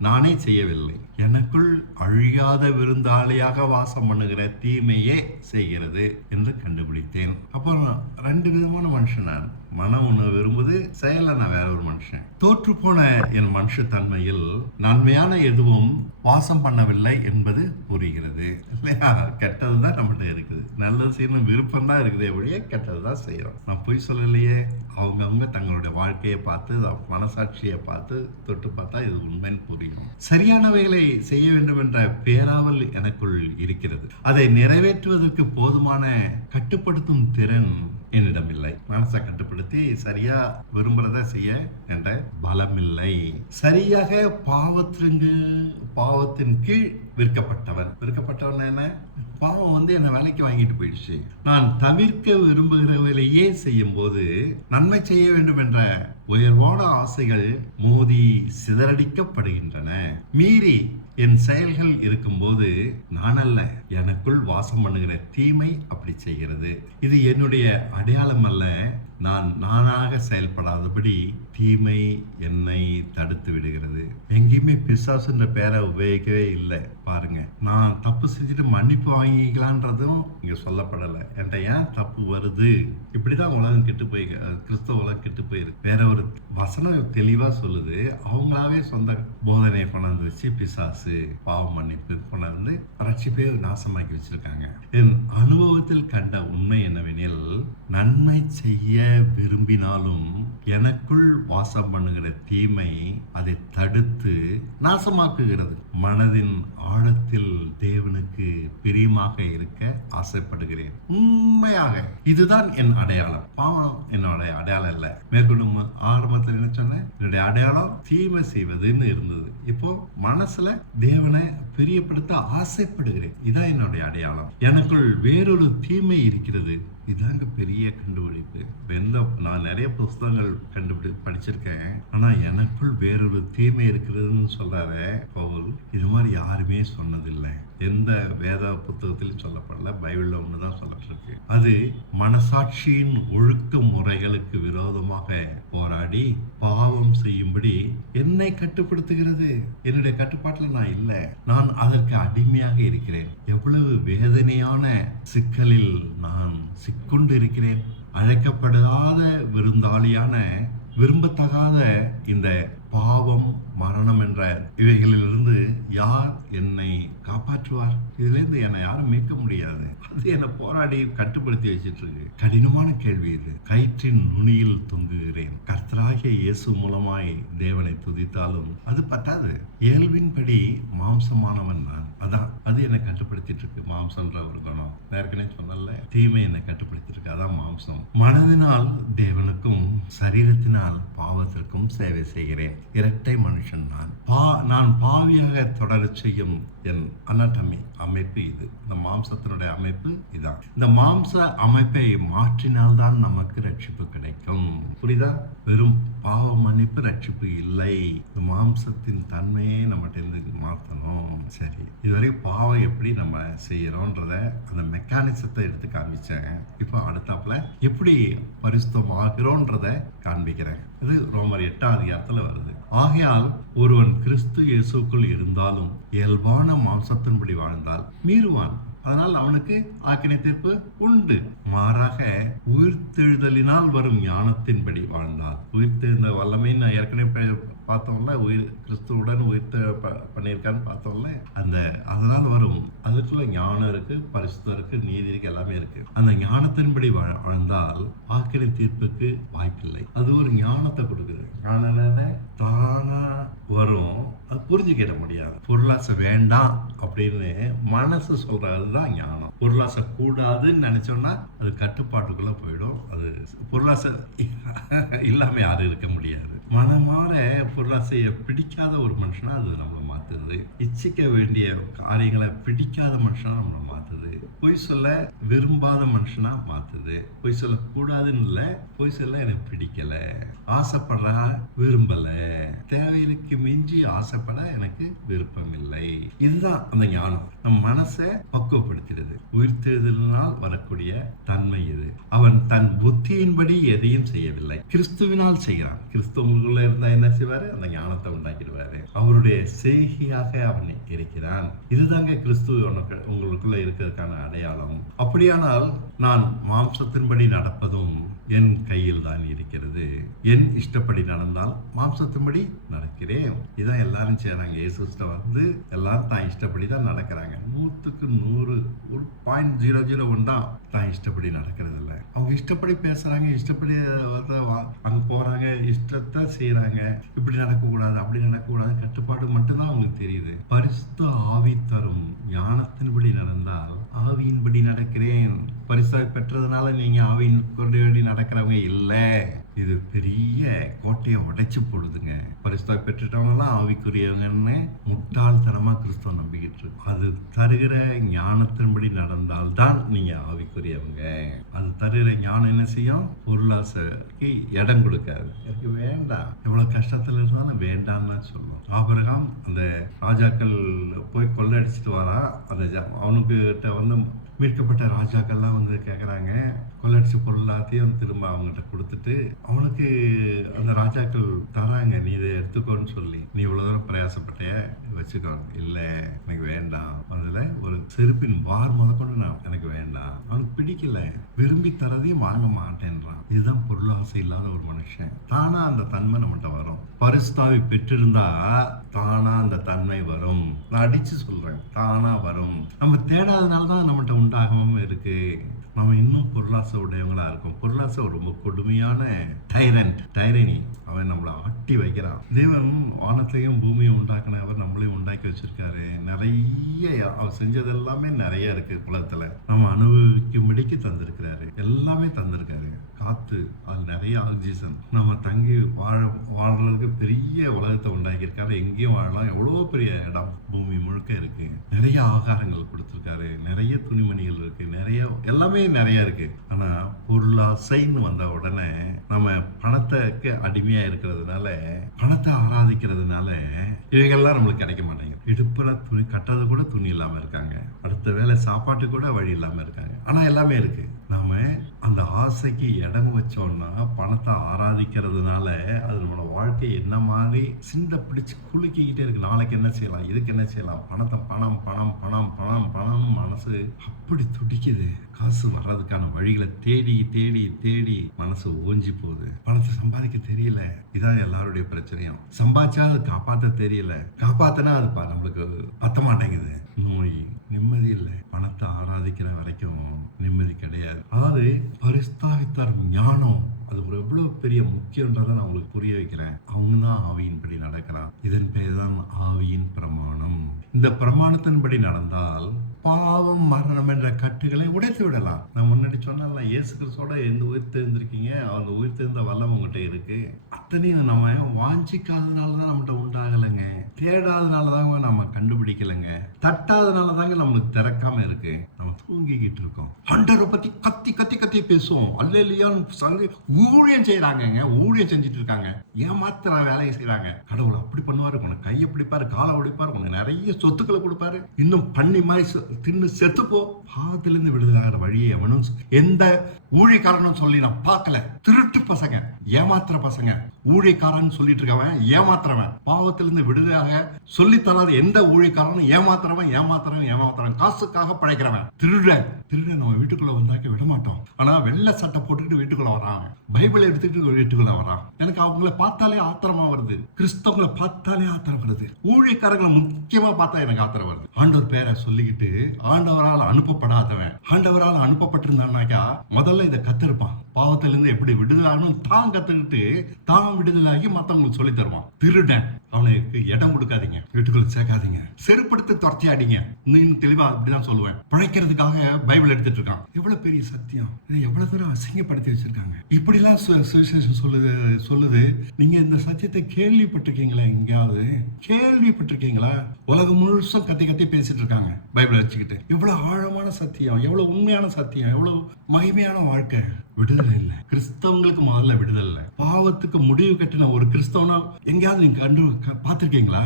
நானே செய்யவில்லை, எனக்குள் அழியாத விருந்தாளியாக வாசம் பண்ணுகிற தீமையே செய்கிறது என்று கண்டுபிடித்தேன். அப்புறம் ரெண்டு விதமான மனுஷன் நான். மனம் ஒண்ணு விரும்புது, செயல நான் வேற ஒரு மனுஷன். தோற்று போன என் மனுஷத்தன்மையில் நன்மையான எதுவும் வாசம் பண்ணவில்லை என்பது புரிகிறது இல்லையா? கெட்டதுதான் நம்மகிட்ட இருக்குது, நல்லது செய்யணும் விருப்பம் தான் இருக்குது, எப்படியே கெட்டதுதான் செய்யறோம். நான் பொய் சொல்லலையே. அவங்கவுங்க தங்களுடைய வாழ்க்கையை பார்த்து மனசாட்சியை பார்த்து தொட்டு பார்த்தா இது உண்மைன்னு புரியும். சரியானவைகளை செய்ய வேண்டும் என்ற பேராவல் எனக்குள் இருக்கிறது. அதை நிறைவேற்றுவதற்கு போதுமான கட்டுப்படுத்தும் திறன் என்னிடம் இல்லை. மனசை கட்டுப்படுத்தி சரியா விரும்புறத செய்ய என்ற பலம் இல்லை. சரியாக பாவத்தின் கீழ் விற்கப்பட்டவன் என்ன? பாவம் என்ன வேலைக்கு வாங்கிட்டு போயிடுச்சு. நான் தவிர்க்க விரும்புகிறவர்களையே செய்யும் போது நன்மை செய்ய வேண்டும் என்ற உயர்வான ஆசைகள் மோதி சிதறடிக்கப்படுகின்றன. மீறி என் செயல்கள் இருக்கும்போது நான் அல்ல, எனக்குள் வாசம் பண்ணுகிற தீமை அப்படி செய்கிறது. இது என்னுடைய அடையாளம் அல்ல. நான் நானாக செயல்படாதபடி தீமை என்னை தடுத்து விடுகிறது. எங்கேயுமே பிசாசுன்ற பேரை உபயோகிக்கவே இல்லை. பாருங்க, நான் தப்பு செஞ்சுட்டு மன்னிப்பு வாங்கிக்கலான்றதும் இங்க சொல்லப்படலை. என்கிட்ட ஏன் தப்பு வருது? இப்படிதான் உலகம் கெட்டு போய், கிறிஸ்தவ உலகம் கெட்டு போயிருக்கு. வேற ஒரு வசனம் தெளிவா சொல்லுது, அவங்களாவே சொந்த போதனை கொண்டாந்து வச்சு பிசாசு பாவம் மன்னிப்பு கொண்டாந்து ரட்சிப்பே நாசமாக்கி வச்சிருக்காங்க. என் அனுபவத்தில் கண்ட உண்மை என்னவெனில், நன்மை செய்ய விரும்பினாலும் எனக்குள் வாசம் பண்ணுகிற தீமை அதை தடுத்து நாசமாக்குகிறது. மனதின் ஆழத்தில் தேவனுக்கு பிரியமாக இருக்க ஆசைப்படுகிறேன். உண்மையாக இதுதான் என் அடையாளம். பாவம் என்னுடைய அடையாளம் இல்லை. மேற்கொள்ளும் ஆரம்பத்தில் என்ன சொன்னேன்? என்னுடைய அடையாளம் தீமை செய்வதுன்னு இருந்தது. இப்போ மனசுல தேவனை பிரியப்படுத்த ஆசைப்படுகிறேன். இதான் என்னுடைய அடையாளம். எனக்குள் வேறொரு தீமை இருக்கிறது. இதாங்க பெரிய கண்டுபிடிப்பு. நான் நிறைய புஸ்தகங்கள் படிச்சிருக்கேன், ஆனா எனக்குள் வேறொரு தீமை இருக்கிறதுன்னு சொல்றாரு பவுல். இது மாதிரி யாருமே சொன்னதில்லை. எந்த வேத புத்தகத்திலும் சொல்லப்படல, பைபிள்ல ஒண்ணுதான் சொல்லப்பட்டிருக்கு. அது மனசாட்சியின் ஒழுக்க முறைகளுக்கு விரோதமாக போராடி பாவம் செய்யும்படி என்னை கட்டுப்படுத்துகிறது. என்னுடைய கட்டுப்பாட்டுல நான் இல்லை, நான் அதற்கு அடிமையாக இருக்கிறேன். எவ்வளவு வேதனையான சிக்கலில் நான் சிக்கொண்டு இருக்கிறேன். அழைக்கப்படாத விருந்தாளியான, விரும்பத்தகாத இந்த பாவம், மரணம் என்ற இவைகளிலிருந்து யார் என்னை காப்பாற்றுவார்? இதுல இருந்து என்னை யாரும் மீட்க முடியாது. அது என்னை போராடி கட்டுப்படுத்தி வச்சிட்டு இருக்கு. கடினமான கேள்வி இது. கயிற்றின் நுனியில் தொங்குகிறேன். கர்த்தராகிய இயேசு மூலமாய் தேவனை துதித்தாலும் அது பத்தாது. இயல்பின்படி மாம்சமானவன் நான். அதான் அது என்னை கட்டுப்படுத்திட்டு இருக்கு. மாம்சம்ன்ற ஒரு குணம் ஏற்கனவே சொன்னல, தீமை என்னை கட்டுப்படுத்திட்டு இருக்கு. அதான் மாம்சம். மனதினால் தேவனுக்கும் சரீரத்தினால் பாவத்திற்கும் சேவை செய்கிறேன். இரட்டை மனுஷன் நான் பாவியாக தொடர செய்யும் என் அனட்டமி அமைப்பு இது. இந்த மாம்சத்தினுடைய அமைப்பு இதான். இந்த மாம்ச அமைப்பை மாற்றினால்தான் நமக்கு ரட்சிப்பு கிடைக்கும். புரியுதா? வெறும் பாவ மன்னிப்பு ரட்சிப்பு இல்லை. இந்த மாம்சத்தின் தன்மையே நம்மகிட்ட மாற்றணும். சரி, இதுவரைக்கும் பாவம் எப்படி நம்ம செய்யறோன்றத அந்த மெக்கானிசத்தை எடுத்து காண்பிச்சேன். இப்போ அடுத்தாப்புல எப்படி பரிசுத்தம் ஆகிறோன்றத காண்பிக்கிறேன். இது ரோமர் 8ஆம் அதிகாரத்துல வருது. ஆகையால் ஒருவன் கிறிஸ்து இயேசுக்குள் இருந்தாலும் இயல்பான மாம்சத்தின்படி வாழ்ந்தால் மீறுவான். அதனால் அவனுக்கு ஆக்கினை தீர்ப்பு உண்டு. மாறாக உயிர்த்தெழுதலினால் வரும் ஞானத்தின்படி வாழ்ந்தால், உயிர்த்தெழுந்த வல்லமை நான் ஏற்கனவே பார்த்தோம்ல, கிறிஸ்துவுடன் உயிர்த்த பண்ணியிருக்கான்னு பார்த்தோம்ல, அதனால் வரும் அதுக்குள்ள ஞானம் இருக்கு, பரிசுத்தம் இருக்கு, நீதி இருக்கு, எல்லாமே இருக்கு. அந்த ஞானத்தின்படி வாழ்ந்தால் ஆக்கினை தீர்ப்புக்கு வாய்ப்பில்லை. அது ஒரு ஞானத்தை கொடுக்குது. ஞானம் தானா வரும், அது புரிஞ்சுக்கிட முடியாது. பொருளாசை வேண்டாம் அப்படின்னு மனசு சொல்றதுதான் ஞானம். பொருளாசை கூடாதுன்னு நினைச்சோம்னா அது கட்டுப்பாட்டுக்குள்ள போயிடும். அது பொருளாசை இல்லாம யாரும் இருக்க முடியாது. மனமாற பொருளாசையை பிடிக்காத ஒரு மனுஷனா அது நம்மளை மாத்துது. இச்சிக்க வேண்டிய காரியங்களை பிடிக்காத மனுஷனா நம்மளை மாத்துது. பொய் சொல்ல விரும்பாத மனுஷனா மாத்துது. பொய் சொல்ல கூடாதுன்னு இல்லை, பொய் சொல்ல எனக்கு பிடிக்கல, ஆசைப்படுற விரும்பல, தேவைக்கு மிஞ்சி ஆசைப்பட எனக்கு விருப்பம் இல்லை. இதுதான் அந்த ஞானம். நம் மனசை பக்குவப்படுத்துகிறது. உயிர்த்தெழுதலினால் வரக்கூடிய தன்மை இது. அவன் தன் புத்தியின்படி எதையும் செய்யவில்லை, கிறிஸ்துவினால் செய்கிறான். கிறிஸ்து உங்களுக்குள்ள இருந்தா என்ன செய்வாரு? அந்த ஞானத்தை உண்டாக்கிடுவாரு. அவருடைய செய்கையாக அவன் இருக்கிறான். இதுதாங்க கிறிஸ்து உங்களுக்குள்ள இருக்கிறதுக்கான அடையாளம். அப்படியானால் நான் மாம்சத்தின்படி நடப்பதும் என் கையில் தான் இருக்கிறது. என் இஷ்டப்படி நடந்தால் மாம்சத்தின்படி நடக்கிறேன். இதான் எல்லாரும் செய்யறாங்க. இயேசுட்ட வந்து எல்லாரும் தான் இஷ்டப்படி தான் நடக்கிறாங்க. 100க்கு 100 0.001 தான் தான் இஷ்டப்படி நடக்கிறது இல்லை. அவங்க இஷ்டப்படி பேசுறாங்க, இஷ்டப்படி அங்க போறாங்க, இஷ்டத்தை செய்யறாங்க. இப்படி நடக்கக்கூடாது, அப்படி நடக்கக்கூடாது, கட்டுப்பாடு மட்டும்தான் அவங்களுக்கு தெரியுது. பரிசுத்த ஆவி தரும் ஞானத்தின்படி நடந்தால் ஆவியின்படி நடக்கிறேன். பரிசாக பெற்றதுனால நீங்க ஆவியின் கொண்டு நடக்கிறவங்க இல்லை. இது பெரிய கோட்டையை உடைச்சு போடுதுங்க. பரிசுத்தாக பெற்றுட்டவங்கலாம் ஆவிக்குரியவங்கன்னு முட்டாள்தனமா கிறிஸ்துவ நம்பிக்கிட்டு இருக்கு. அது தருகிற ஞானத்தின்படி நடந்தால்தான் நீங்க ஆவிக்குரியவங்க. அது தருகிற ஞானம் என்ன செய்யும்? பொருளாசைக்கு இடம் கொடுக்காது. எனக்கு வேண்டாம், எவ்வளவு கஷ்டத்துல இருந்தாலும் வேண்டாம்னு தான் சொல்லுவோம். ஆபிரகாம் அந்த ராஜாக்கள் போய் கொள்ளடிச்சிட்டு வரா. அந்த அவனுக்கிட்ட வந்து மீட்கப்பட்ட ராஜாக்கள்லாம் வந்து கேட்குறாங்க, கொள்ளடிச்ச பொருள் எல்லாத்தையும் திரும்ப அவங்ககிட்ட கொடுத்துட்டு அவனுக்கு அந்த ராஜாக்கள் தராங்க, நீ இதை எடுத்துக்கோன்னு சொல்லி. நீ இவ்வளவு தூரம் பிரயாசப்பட்ட, வச்சுக்கோ. இல்லை எனக்கு வேண்டாம். அதுல ஒரு செருப்பின் வார் முதற்கொண்டு எனக்கு வேண்டாம். அவனுக்கு பிடிக்கல, விரும்பி தரதையும் வாங்க மாட்டேன்றான். இதுதான் பொருளாசை இல்லாத ஒரு மனுஷன். தானா அந்த தன்மை நம்மகிட்ட வரும். பரிசுத்தாவி பெற்றிருந்தா தானா அந்த தன்மை வரும். நான் அடிச்சு சொல்றேன், தானா வரும். நம்ம தேடாதனால்தான் நம்மகிட்ட உண்டாகாம இருக்கு. நம்ம இன்னும் பொருளாசை உடையவங்களா இருக்கும். பொருளாசை ரொம்ப கொடுமையான டைரனி. அவன் நம்மளை ஆட்டி வைக்கிறான். தேவன் வானத்தையும் பூமியும் உண்டாக்குனவர் நம்மளையும் உண்டாக்கி வச்சிருக்காரு. நிறைய அவர் செஞ்சது எல்லாமே நிறைய இருக்கு. குலத்துல நம்ம அனுபவிக்கும்படிக்கு தந்திருக்கிறாரு. எல்லாமே தந்திருக்காரு. காத்து, அது நிறைய ஆக்சிஜன், நம்ம தங்கி வாழ்றதுக்கு பெரிய உலகத்தை உண்டாக்கியிருக்காரு. எங்கேயும் வாழலாம். எவ்வளவோ பெரிய இடம் பூமி முழுக்க இருக்கு. நிறைய ஆகாரங்கள் கொடுத்துருக்காரு. நிறைய துணிமணிகள் இருக்கு. நிறைய எல்லாமே நிறைய இருக்கு. ஆனா பொருளாசைன்னு வந்த உடனே நம்ம பணத்துக்கு அடிமையா இருக்கிறதுனால, பணத்தை ஆராதிக்கிறதுனால இவைகள்லாம் நம்மளுக்கு கிடைக்க மாட்டேங்குது. இடுப்புல துணி கட்டுறது கூட துணி இல்லாம இருக்காங்க. அடுத்த வேலை சாப்பாட்டு கூட வழி இல்லாம இருக்காங்க. ஆனா எல்லாமே இருக்கு. நாம அந்த ஆசைக்கு இடம் வச்சோம்னா, பணத்தை ஆராதிக்கிறதுனால அது நம்மளோட வாழ்க்கை என்ன மாதிரி சிந்த பிடிச்சு குலுக்கிக்கிட்டே இருக்கு. நாளைக்கு என்ன செய்யலாம், இதுக்கு என்ன செய்யலாம், பணத்தை பணம் பணம் பணம் பணம் பணம் மனசு அப்படி துடிக்குது. காசு வர்றதுக்கான வழிகளை தேடி தேடி தேடி மனசு ஓஞ்சி போகுது. பணத்தை சம்பாதிக்க தெரியல. இதான் எல்லாருடைய பிரச்சனையும். சம்பாதிச்சா அது காப்பாற்ற தெரியல. காப்பாத்தினா அது நம்மளுக்கு பத்த மாட்டேங்குது. நோய், நிம்மதி இல்லை. பணத்தை ஆராதிக்கிற வரைக்கும் நிம்மதி கிடையாது. அதாவது பரிசுத்தாவித்தார் ஞானம் அது ஒரு எவ்வளவு பெரிய முக்கியன்றதை நான் உங்களுக்கு புரிய வைக்கிறேன். அவங்க தான் ஆவியின்படி நடக்கிறான். இதன் பேர் தான் ஆவியின் பிரமாணம். இந்த பிரமாணத்தின்படி நடந்தால் பாவம் மரணம் என்ற கட்டுகளை உடைத்து விடலாம். நான் முன்னாடி சொன்னால இயேசு கிறிஸ்துவோட எந்த உயிர் தெரிந்திருக்கீங்க, அந்த உயிர் தெரிந்த வல்லம் உங்ககிட்ட இருக்கு. அத்தனையும் நம்ம வாஞ்சிக்காதனாலதான் நம்மகிட்ட உண்டாகலைங்க, தேடாதனாலதாங்க நம்ம கண்டுபிடிக்கலைங்க, தட்டாதனாலதாங்க நம்மளுக்கு திறக்காம இருக்கு. நம்ம தூங்கிக்கிட்டு இருக்கோம். ஆண்டவரை பத்தி கத்தி கத்தி கத்தி பேசுவோம். அல்லேலூயான்னு சங்க ஊழியம் செய்யறாங்க, ஊழியம் செஞ்சுட்டு இருக்காங்க, ஏமாத்துற வேலையை செய்யறாங்க. கடவுள் அப்படி பண்ணுவாரு, உனக்கு கையை பிடிப்பாரு, காலை பிடிப்பாரு, உனக்கு நிறைய சொத்துக்களை கொடுப்பாரு, இன்னும் பண்ணி மாதிரி தின்னு செத்துப்போ. பாவத்திலிருந்து விடுதலாகிற வழியை எவனும் எந்த ஊழியக்காரனும் சொல்லி நான் பார்க்கல. திருட்டு பசங்க, ஏமாத்துற பசங்க, ஊழியக்காரன் சொல்லிட்டு இருக்கவன் ஏமாத்துறவன், பாவத்திலிருந்து விடுதலாக சொல்லித்தராத எந்த ஊழியக்காரனும் ஏமாத்துறவன், காசுக்காக படைக்கிறவன், திருடன். நம்ம வீட்டுக்குள்ள வந்தாக்க விட மாட்டோம். ஆனா வெள்ளை சட்டை போட்டுக்கிட்டு வீட்டுக்குள்ள வரான், பைபிளை எடுத்துக்கிட்டு வீட்டுக்குள்ள வரான். எனக்கு அவங்கள பார்த்தாலே ஆத்திரமா வருது, கிறிஸ்தவங்களை பார்த்தாலே ஆத்திரம் வருது, ஊழியக்காரங்களை முக்கியமா பார்த்தா எனக்கு ஆத்திரம் வருது. ஆண்டவர் பேரை சொல்லிக்கிட்டு ஆண்டவரால் அனுப்பப்படாதவன் ஆண்டவரால் அனுப்பப்பட்டிருந்தானாக்கா முதல்ல இதை கத்திருப்பான். பாவத்திலிருந்து எப்படி விடுதலாகணும் தான் கத்துக்கிட்டு தான் விடுதலாகி மத்தவங்களுக்கு சொல்லி தருவான். திருடன், அவனுக்கு இடம் கொடுக்காதீங்க, வீட்டுக்குள்ள சேர்க்காதீங்க, செருப்படுத்தி துரத்தி அடிங்க. இன்னும் தெளிவா அப்படிதான் சொல்லுவேன். பழைக்கிறதுக்காக பைபிள் எடுத்துட்டு இருக்கான். எவ்வளவு பெரிய சத்தியம், எவ்வளவு தூரம் அசிங்கப்படுத்தி வச்சிருக்காங்க. இப்படி எல்லாம் சுவிசேஷம் சொல்லுது. நீங்க இந்த சத்தியத்தை கேள்விப்பட்டிருக்கீங்களா? எங்கேயாவது கேள்விப்பட்டிருக்கீங்களா? உலகம் முழுசும் கத்தி கத்தி பேசிட்டு இருக்காங்க பைபிள் வச்சுக்கிட்டு. எவ்வளவு ஆழமான சத்தியம், எவ்வளவு உண்மையான சத்தியம், எவ்வளவு மகிமையான வாழ்க்கை. விடுதலை இல்லை, கிறிஸ்தவங்களுக்கு முதல்ல விடுதலை இல்லை. பாவத்துக்கு முடிவு கட்டின ஒரு கிறிஸ்தவனா எங்கேயாவது நீங்க பார்த்திருக்கீங்களா?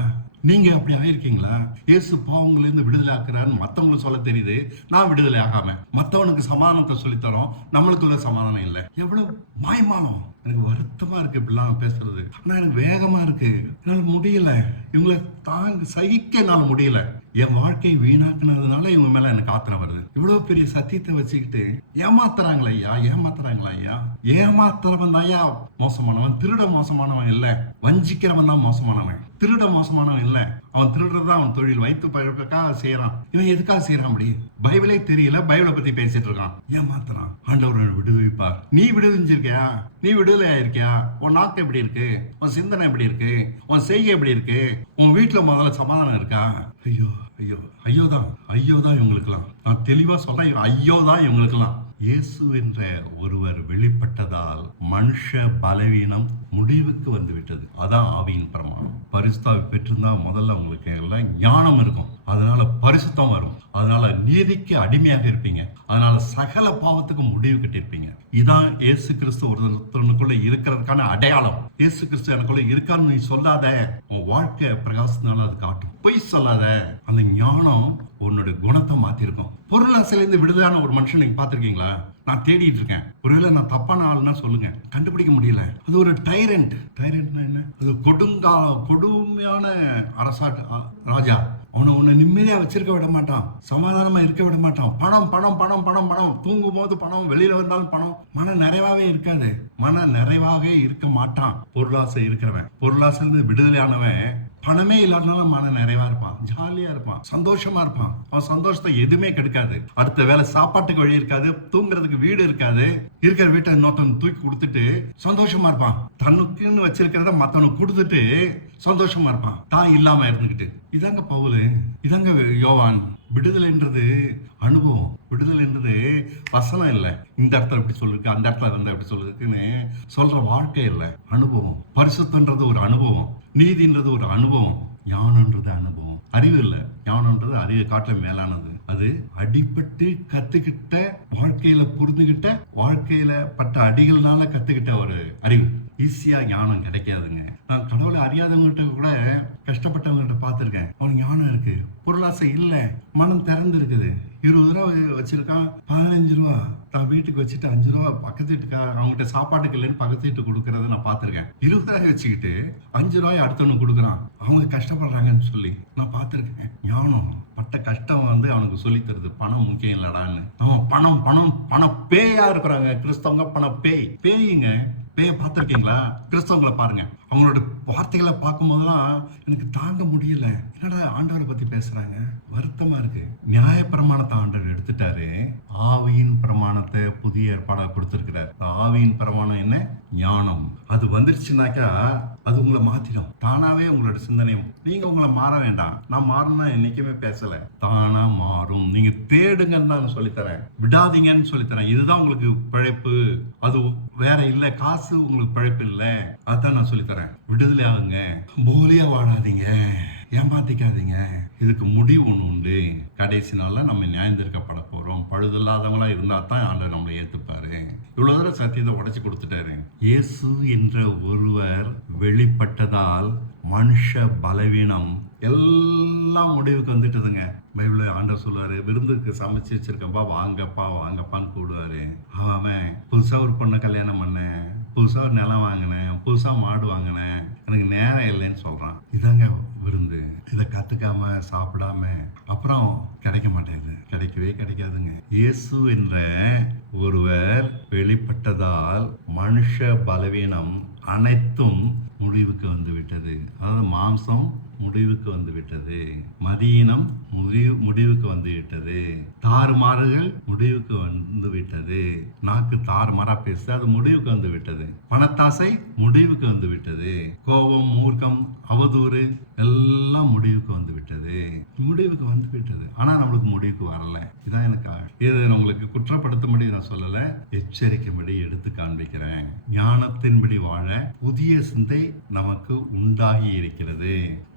நீங்க அப்படி ஆயிருக்கீங்களா? இயேசு பாவங்கள்ல இருந்து விடுதலை ஆக்குறான்னு மத்தவங்களுக்கு சொல்ல தெரியுது, நான் விடுதலை ஆகாம மத்தவனுக்கு சமாதானத்தை சொல்லித்தரோம், நம்மளுக்குள்ள சமாதானம் இல்லை. எவ்வளவு மாய்மானம். எனக்கு வருத்தமா இருக்கு இப்படிலாம் பேசுறது. ஆனா எனக்கு வேகமா இருக்கு, என்னால முடியல, இவங்களை தாங்க சகிக்க என்னால முடியல. என் வாழ்க்கையை வீணாக்குனதுனால இவங்க மேல எனக்கு ஆத்திரம் வருது. இவ்வளவு பெரிய சத்தியத்தை வச்சுக்கிட்டு ஏமாத்துறாங்களா ஐயா? ஏமாத்துறவன் தான் ஐயா மோசமானவன். திருட மோசமானவன் இல்ல, வஞ்சிக்கிறவன் தான் மோசமானவன். திருட மோசமானவன் இல்ல, அவன் திருடுறதான் அவன் தொழில், வைத்து பழக்காக செய்யறான். இவன் எதுக்காக செய்யறான்? அப்படி பைபிளே தெரியல, பைபிளை பத்தி பேசிட்டு இருக்கான், ஏமாத்துறான். ஆண்டவர் விடுவிப்பார். நீ விடுவிஞ்சிருக்கியா? நீ விடுதலை ஆயிருக்கியா? உன் நாக்கு எப்படி இருக்கு? உன் சிந்தனை எப்படி இருக்கு? உன் செய்கை எப்படி இருக்கு? உன் வீட்டுல முதல்ல சமாதானம் இருக்கா? ஐயோதான் இவங்களுக்கெல்லாம். நான் தெளிவா சொல்றேன், ஐயோதான் இவங்களுக்கெல்லாம். இயேசு என்ற ஒருவர் வெளிப்பட்டதால் மனுஷ பலவீனம் முடிவுக்கு வந்து விட்டது. அதான் ஆவியின் பிரமாணம். பரிசுத்தாவை பெற்றிருந்தா முதல்ல உங்களுக்கு எல்லாம் ஞானம் இருக்கும், அதனால பரிசுத்தம் வரும், அதனால நீதிக்கு அடிமையாக இருப்பீங்க, அதனால சகல பாவத்துக்கும் முடிவு கட்டிருப்பீங்க. இதான் இயேசு கிறிஸ்து ஒருத்தனுக்குள்ள இருக்கிறதுக்கான அடையாளம். இயேசு கிறிஸ்து எனக்குள்ள இருக்கான்னு நீ சொல்லாத, உன் வாழ்க்கை பிரகாசத்தினால அது காட்டும். பொய் சொல்லாத. அந்த ஞானம் உன்னுடைய குணத்தை மாத்திருக்கும். பொருளாசையிலிருந்து விடுதலான ஒரு மனுஷன் நீங்க பாத்திருக்கீங்களா? நான் தேடிட்டு இருக்கேன். ஒருவேளை நான் தப்பான ஆளுன்னா சொல்லுங்க, கண்டுபிடிக்க முடியல. அது ஒரு டைரண்ட்னா என்ன? அது கொடுமையான ராஜா. உன்னை நிம்மதியா வச்சிருக்க விட மாட்டான், சமாதானமா இருக்க விட மாட்டான். பணம் பணம் பணம் பணம் பணம், தூங்கும் போது பணம், வெளியில வந்தாலும் பணம். மன நிறைவாவே இருக்காது, மன நிறைவாகவே இருக்க மாட்டான். பொருளாசை இருக்கிறவன், பொருளாசை விடுதலையானவன் பணமே இல்லாதனால மன நிறைவா இருப்பான், ஜாலியா இருப்பான், சந்தோஷமா இருப்பான். அவன் சந்தோஷத்தை எதுவுமே கெடுக்காது. அடுத்த வேலை சாப்பாட்டுக்கு வழி இருக்காது, தூங்குறதுக்கு வீடு இருக்காது, இருக்கிற வீட்டை இன்னொருத்தன் தூக்கி கொடுத்துட்டு சந்தோஷமா இருப்பான். தன்னுக்குன்னு வச்சிருக்கிறத மத்தவனுக்கு கொடுத்துட்டு சந்தோஷமா இருப்பான், தான் இல்லாம இருந்துகிட்டு. இதாங்க பவுல், இதாங்க யோவான். விடுதலைன்றது அனுபவம். விடுதலைன்றது வசனம் இல்லை, இந்த இடத்துல எப்படி சொல்லிருக்கு, அந்த இடத்துல இருந்தா எப்படி சொல்லிருக்குன்னு சொல்ற வாழ்க்கை இல்லை, அனுபவம். பரிசுத்தன்றது ஒரு அனுபவம், நீதின்றது ஒரு அனுபவம், ஞானன்றது அனுபவம். அறிவு இல்லை, ஞானன்றது அறிவை காட்டில மேலானது. அது அடிபட்டு கத்துக்கிட்ட, வாழ்க்கையில புரிந்துகிட்ட, வாழ்க்கையில பட்ட அடிகள்னால கத்துக்கிட்ட ஒரு அறிவு. ஈஸியா ஞானம் கிடைக்காதுங்க. நான் கடவுளை அறியாதவங்ககிட்ட கூட, கஷ்டப்பட்டவங்ககிட்ட பார்த்திருக்கேன். அவனுக்கு ஞானம் இருக்கு, பொருளாசை இல்ல, மனம் திறந்து இருக்குது. 20 ரூபா வச்சிருக்கான், 15 ரூபா தான் வீட்டுக்கு வச்சுட்டு 5 ரூபா பக்கத்து வீட்டுக்கா அவங்ககிட்ட சாப்பாட்டுக்கு இல்லைன்னு பக்கத்து வீட்டு கொடுக்கறத நான் பார்த்திருக்கேன். 20 ரூபாய் வச்சுக்கிட்டு 5 ரூபாய் அடுத்தவனு கொடுக்குறான், அவங்க கஷ்டப்படுறாங்கன்னு சொல்லி நான் பார்த்திருக்கேன். ஞானம் பட்ட கஷ்டம் அவனுக்கு சொல்லி தருது, பணம் முக்கியம் இல்லடான்னு. அவன் பணம் பணம் பணம் பேயா இருக்கிறாங்க கிறிஸ்தவங்க. பணம் பேய்ங்க. பேய பார்த்துருக்கீங்களா? கிறிஸ்தவங்களை பாருங்க, அவங்களோட வார்த்தைகளை பார்க்கும் போதெல்லாம் எனக்கு தாங்க முடியல. என்னடா ஆண்டவரை பத்தி பேசுறாங்க, வருத்தமா இருக்கு. நியாய பிரமாணத்தை ஆண்டவர் எடுத்துட்டாரு, ஆவியின் பிரமாணத்தை புதிய ஏற்பாடா கொடுத்திருக்கிறார். ஆவியின் பிரமாணம் என்ன? ஞானம். அது வந்துருச்சுனாக்கா அது உங்களை மாத்திடும். தானாவே உங்களோட சிந்தனையும், நீங்க உங்களை மாற வேண்டாம். நான் மாறணும்னா என்னைக்குமே பேசல, தானா மாறும். நீங்க தேடுங்கன்னு தான் சொல்லித்தரேன், விடாதீங்கன்னு சொல்லித்தரேன். இதுதான் உங்களுக்கு பிழைப்பு, அது வேற இல்ல. காசு உங்களுக்கு பிழைப்பு இல்ல, அதான் நான் சொல்லித்தரேன். விடுதலை ஆகுங்க, போலியா வாழாதீங்க, ஏமாத்திக்காதீங்க. இதுக்கு முடிவு ஒண்ணு உண்டு. கடைசி நாள்ல நம்ம நியாயந்திருக்கப்பட போறோம். பழுதில்லாதவங்களா இருந்தா தான் ஆண்டவர் நம்மளை ஏத்துப்பாரு. இவ்வளவு தூரம் சத்தியத்தை உடைச்சு கொடுத்துட்டாரு. இயேசு என்ற ஒருவர் வெளிப்பட்டதால் மனுஷ பலவீனம் எல்லாம் முடிவுக்கு வந்துட்டுதுங்க. பைபிள் ஆண்டவர் சொல்லுவாரு, விருந்துக்கு சமைச்சு வச்சிருக்கப்பா, வாங்கப்பா வாங்கப்பான்னு கூடுவாரு. அவன் புதுசா ஒரு பொண்ணை கல்யாணம் பண்ணேன், புதுசா ஒரு நிலம் வாங்கினேன், புதுசா மாடு வாங்கினேன், எனக்கு நேரம் இல்லைன்னு சொல்றான். இதாங்க விருந்து. இதை கத்துக்காம சாப்பிடாம அப்புறம் கிடைக்க மாட்டேங்குது, கிடைக்கவே கிடைக்காதுங்க. இயேசு என்ற ஒருவர் வெளிப்பட்டதால் மனுஷ பலவீனம் அனைத்தும் முடிவுக்கு வந்து விட்டது. அதாவது மாம்சம் முடிவுக்கு வந்து விட்டது, மதியினம் முடிவுக்கு வந்து விட்டது, தாறுமாறுகள் முடிவுக்கு வந்து விட்டது, நாக்கு தாறுமாறா பேச அது முடிவுக்கு வந்து விட்டது, பணத்தாசை முடிவுக்கு வந்து விட்டது, கோபம், மூர்க்கம், அவதூறு எல்லாம் முடிவுக்கு வந்து விட்டது, முடிவுக்கு வந்து விட்டது. ஆனா நம்மளுக்கு முடிவுக்கு வரல. இதான் எனக்கு இது உங்களுக்கு குற்றப்படுத்தும்படி நான் சொல்லல, எச்சரிக்கைப்படி எடுத்து காண்பிக்கிறேன். ஞானத்தின்படி வாழ புதிய சிந்தை நமக்கு உண்டாகி இருக்கிறது.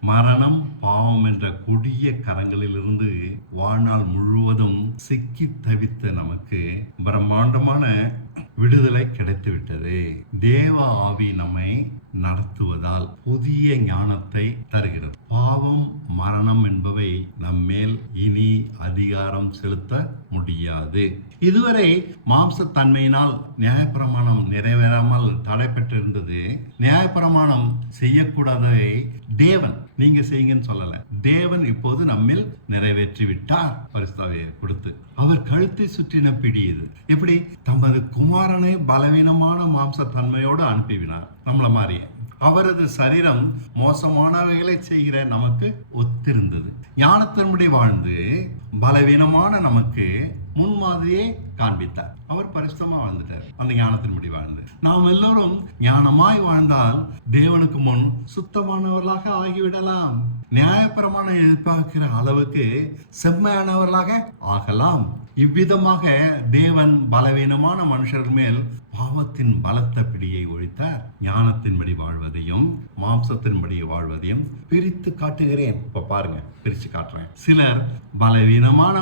மரணம், பாவம் என்ற கொடிய கரங்களிலிருந்து வாழ்நாள் முழுவதும் சிக்கி தவித்த நமக்கு பிரம்மாண்டமான விடுதலை கிடைத்து விட்டது. தேவ ஆவி நம்மை நடத்துவதால் புதிய ஞானத்தை தருகிறது. பாவம், மரணம் என்பவை நம்மேல் இனி அதிகாரம் செலுத்த முடியாது. இதுவரை மாம்சத்தன்மையினால் நியாயப்பிரமாணம் நிறைவேறாமல் தடை பெற்றிருந்தது. நியாயப்பிரமாணம் செய்யக்கூடாததை தேவன் நீங்க செய்யுங்கன்னு சொல்லல, தேவன் இப்போது நம்மில் நிறைவேற்றி விட்டார். பரிசுத்தாவியை கொடுத்து அவர் கழுத்தை சுற்றின பிடி இது. எப்படி? தமது குமாரனை பலவீனமான மாம்சத்தன்மையோடு அனுப்பிவினார். நம்மள மாதிரி அவரது சரீரம் மோசமானவைகளை செய்கிற நமக்கு ஒத்திருந்தது. ஞானத்தின்படி வாழ்ந்து பலவீனமான நமக்கு முன்மாதிரியே காண்பித்தார். அவர் பரிசுத்தமா வாழ்ந்துட்டார். அந்த ஞானத்தின்படி வாழ்ந்து நாம் எல்லோரும் ஞானமாய் வாழ்ந்தால் தேவனுக்கு முன் சுத்தமானவர்களாக ஆகிவிடலாம். நியாயப்பிரமாணம் எதிர்பார்க்கிற அளவுக்கு செம்மையானவர்களாக ஆகலாம். இவ்விதமாக தேவன் பலவீனமான மனுஷர் மேல் பாவத்தின் பலத்த பிடியை ஒழித்தார். ஞானத்தின்படி வாழ்வதையும் மாம்சத்தின்படி வாழ்வதையும் பிரித்து காட்டுகிறேன். இப்ப பாருங்க, பிரிச்சு காட்டுறேன். சிலர் பலவீனமான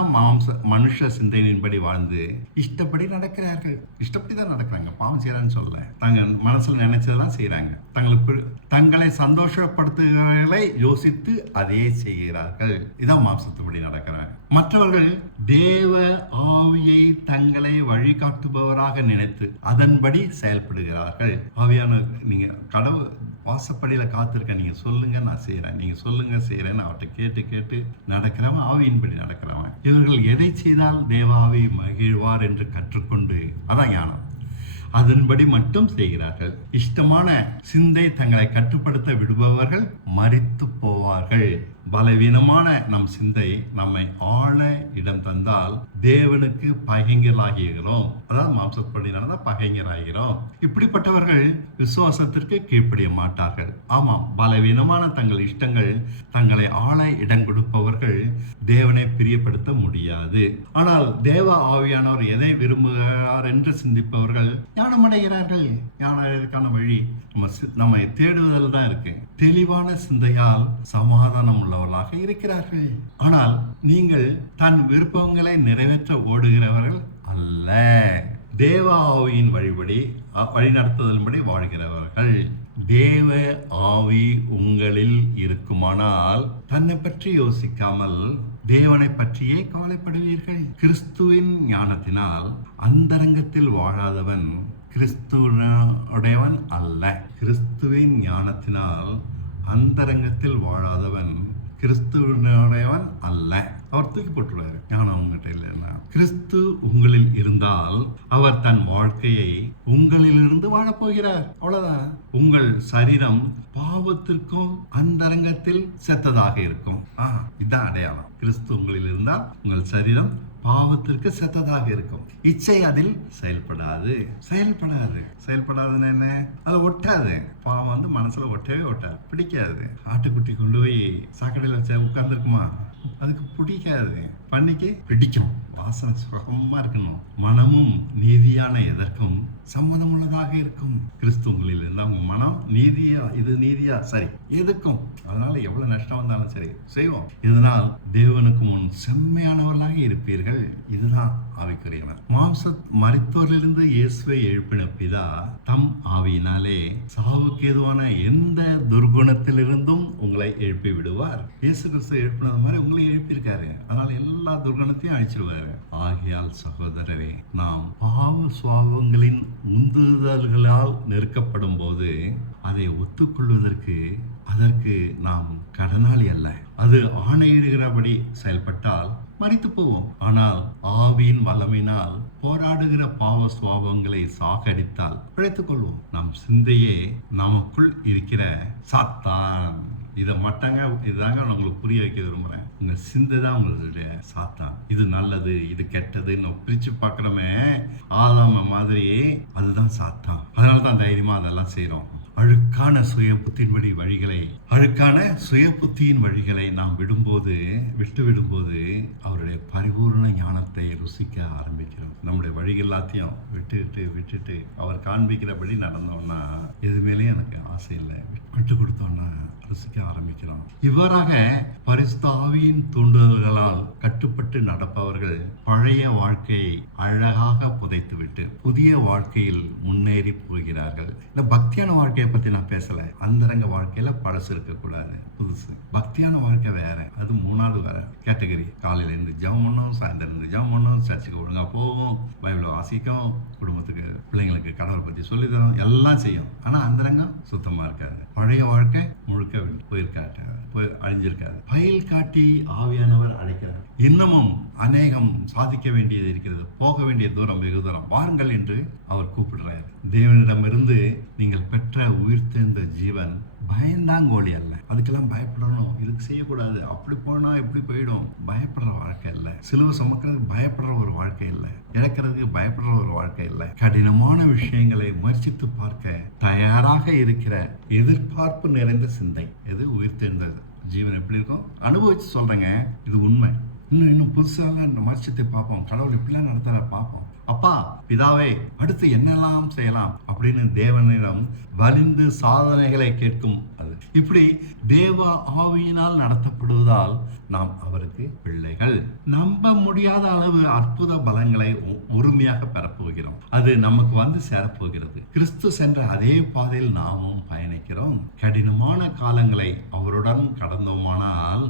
மனுஷ சிந்தனையின்படி வாழ்ந்து இஷ்டப்படி நடக்கிறார்கள். இஷ்டப்படி தான் நடக்கிறாங்க, பாவம் செய்யறான்னு சொல்ல, தங்க மனசுல நினைச்சதெல்லாம் செய்யறாங்க. தங்களை சந்தோஷப்படுத்துகளை யோசித்து அதே செய்கிறார்கள். இதான் மாம்சத்தின்படி நடக்கிறாங்க. மற்றவர்கள் தேவ ஆவியை தங்களை வழிகாட்டுபவராக நினைத்து அதன்படி செயல்படுகிறார்கள். ஆவியான நீங்க கடவுள் வாசப்படியில காத்திருக்க, நீங்க சொல்லுங்க நான் செய்யறேன், நீங்க சொல்லுங்க செய்யறேன்னு அவர்கிட்ட கேட்டு கேட்டு நடக்கிறவன் ஆவியின்படி நடக்கிறவன். இவர்கள் எதை செய்தால் தேவ ஆவி மகிழ்வார் என்று கற்றுக்கொண்டு, அதான் ஞானம், அதன்படி மட்டும் செய்கிறார்கள். இஷ்டமான சிந்தை தங்களை கட்டுப்படுத்த விடுபவர்கள் மரித்து போவார்கள். பலவீனமான நம் சிந்தை நம்மை ஆள இடம் தந்தால் தேவனுக்கு பகைஞராகிறோம். அதாவது மாம்சப்படி நடந்த பகைஞராகிறோம். இப்படிப்பட்டவர்கள் விசுவாசத்திற்கு கீழ்ப்படிய மாட்டார்கள். ஆமாம், பலவீனமான தங்கள் இஷ்டங்கள் தங்களை ஆள இடம் கொடுப்பவர்கள் தேவனை பிரியப்படுத்த முடியாது. ஆனால் தேவ ஆவியானவர் எதை விரும்புகிறார் என்று சிந்திப்பவர்கள் ஞானமடைகிறார்கள். ஞானத்திற்கான வழி நம்மை தேடுவதில் தான் இருக்கு. தெளிவான சிந்தையால் சமாதானம் உள்ளவர்களாக இருக்கிறார்கள். ஆனால் நீங்கள் தன் விருப்பங்களை நிறைவேற்ற ஓடுகிறவர்கள் அல்ல, தேவ ஆவியின் வழிநடத்துதலின்படி வாழ்கிறவர்கள். தேவ ஆவி உங்களில் இருக்குமானால் தன்னை பற்றி யோசிக்காமல் தேவனை பற்றியே கவலைப்படுவீர்கள். கிறிஸ்துவின் ஞானத்தினால் அந்தரங்கத்தில் வாழாதவன் கிறிஸ்துவனுடையவன் அல்ல. கிறிஸ்துவின் ஞானத்தினால் அந்தரங்கத்தில் வாழாதவன் கிறிஸ்துவனுடையவன் அல்ல. அவர் தூக்கி போட்டுருவாரு. ஞானம் உங்ககிட்ட இல்லைன்னா. கிறிஸ்து உங்களில் இருந்தால் அவர் தன் வாழ்க்கையை உங்களிலிருந்து வாழப்போகிறார். அவ்வளவுதான். உங்கள் சரீரம் பாவத்திற்கும் அந்தரங்கத்தில் செத்ததாக இருக்கும். இதுதான் அடையாளம். கிறிஸ்து உங்களில் இருந்தால் உங்கள் சரீரம் பாவத்திற்கு செத்ததாக இருக்கும். இச்சை அதில் செயல்படாதுன்னு என்ன? அது ஒட்டாது. பாவம் மனசுல ஒட்டவே ஒட்டாது, பிடிக்காது. ஆட்டுக்குட்டி கொண்டு போய் சாக்கடையில் வச்ச உட்கார்ந்துருக்குமா? அதுக்கு பிடிக்காது. பண்ணிக்கு பிடிக்கும். வாசனை சுகமா இருக்கணும். மனமும் நீதியான எதற்கும் சம்மதம் உள்ளதாக இருக்கும். கிறிஸ்து உங்களில் இருந்தால் உங்க மனம் நீதியா, இது நீதியா, சரி எதுக்கும். அதனால எவ்வளவு நஷ்டம் வந்தாலும் சரி செய்வோம். இதனால் தேவனுக்கு முன் செம்மையானவர்களாக இருப்பீர்கள். இதுதான் ஆவிக்குரியவர். மரித்தோரிலிருந்து இயேசுவை எழுப்பின பிதா தம் ஆவியினாலே சாவுக்கு ஏதுவான எந்த துர்குணத்திலிருந்தும் உங்களை எழுப்பி விடுவார். இயேசு கிறிஸ்து எழுப்பினது மாதிரி உங்களை எழுப்பியிருக்காரு. அதனால எல்லா துர்குணத்தையும் அழிச்சிருவாரு. ஆகையால் சகோதரரே, நாம் பாவ சுவாபங்களின் உந்துதல்களால் நெருக்கப்படும் போது அதை ஒத்துக்கொள்வதற்கு அதற்கு நாம் கடனாளி அல்ல. அது ஆணையிடுகிறபடி செயல்பட்டால் மரித்து போவோம். ஆனால் ஆவியின் வல்லமையினால் போராடுகிற பாவ சுவாபங்களை சாகடித்தால் பிழைத்துக் கொள்வோம். நம் சிந்தையே நமக்குள் இருக்கிற சாத்தான். இதை இதுதாங்க உங்களுக்கு புரிய வைக்க விரும்புறேன். உங்க சிந்தை தான் உங்களுடைய சாத்தான். இது நல்லது, இது கெட்டதுன்னு பிரிச்சு பார்க்கறோமே ஆதாம மாதிரி, அதுதான் சாத்தான். அதனால தான் தைரியமா அதெல்லாம் செய்யறோம். அழுக்கான சுய புத்தியின் வழிகளை நாம் விட்டு விடும்போது அவருடைய பரிபூர்ண ஞானத்தை ருசிக்க ஆரம்பிக்கிறோம். நம்முடைய வழிகள் எல்லாத்தையும் விட்டுட்டு அவர் காண்பிக்கிறபடி நடந்தோம்னா எது மேலேயும் எனக்கு ஆசை இல்லை, விட்டு கொடுத்தோம்னா ருசிக்க ஆரம்பிக்கிறோம். இவ்வாறாக பரிசுத்த ஆவியின் தூண்டுதல்களால் கட்டுப்பட்டு நடப்பவர்கள் பழைய வாழ்க்கையை அழகாக புதைத்துவிட்டு புதிய வாழ்க்கையில் முன்னேறி போகிறார்கள். இந்த பக்தியான வாழ்க்கையை பத்தி நான் பேசல. அந்தரங்க வாழ்க்கையில பழசு இருக்கக்கூடாது, புதுசு. பக்தியான வாழ்க்கை வேற, அது மூணாவது வேற கேட்டகரி. காலையில இருந்து ஜெபம் பண்ணோம், சாயந்தரம் இருந்து ஜெபம் பண்ணோம், சர்ச்சுக்கு ஒழுங்கா போவோம், பைபிளை வாசிக்கும், குடும்பத்துக்கு பிள்ளைங்களுக்கு கடவுளை பத்தி சொல்லி தரோம், எல்லாம் செய்யும். ஆனா அந்தரங்கம் சுத்தமா இருக்காது. பழைய வாழ்க்கை முழுக்க அழிஞ்சிருக்காது. பயில் காட்டி ஆவியானவர் அழைக்கிறார். இன்னமும் அநேகம் சாதிக்க வேண்டியது இருக்கிறது. போக வேண்டிய தூரம் வெகு தூரம். வாருங்கள் என்று அவர் கூப்பிடுறார். தேவனிடமிருந்து நீங்கள் பெற்ற உயிர்த்தெழுந்த ஜீவன் பயந்தாங்கோலி அல்ல. அதுக்கெல்லாம் பயப்படணும், இதுக்கு செய்யக்கூடாது, அப்படி போனா எப்படி போயிடும், பயப்படுற வாழ்க்கை இல்லை. சிலுவை சுமக்கிறதுக்கு பயப்படுற ஒரு வாழ்க்கை இல்லை, இழக்கிறதுக்கு பயப்படுற ஒரு வாழ்க்கை இல்லை. கடினமான விஷயங்களை முயற்சித்து பார்க்க தயாராக இருக்கிற எதிர்பார்ப்பு நிறைந்த சிந்தை. எது உயிர்த்தெழுந்தது ஜீவன் எப்படி இருக்கும் அனுபவிச்சு சொல்றேங்க. இது உண்மை. இன்னும் புதுசாக முயற்சித்தை பார்ப்போம். கடவுள் இப்படிலாம் நடத்துற பார்ப்போம். அப்பா பிதாவே, அடுத்து என்னெல்லாம் செய்யலாம் அப்படின்னு தேவனிடம் வலிந்து சாதனைகளை கேட்கும். அது இப்படி தேவ ஆவியினால் நடத்தப்படுவதால் நாம் அவருக்கு பிள்ளைகள். நம்ப முடியாத அளவு அற்புத பலங்களை முழுமையாக பெறப்போகிறோம். அது நமக்கு சேரப்போகிறது. கிறிஸ்து சென்ற அதே பாதையில் நாமும் பயணிக்கிறோம். கடினமான காலங்களை அவருடன் கடந்தோமானால்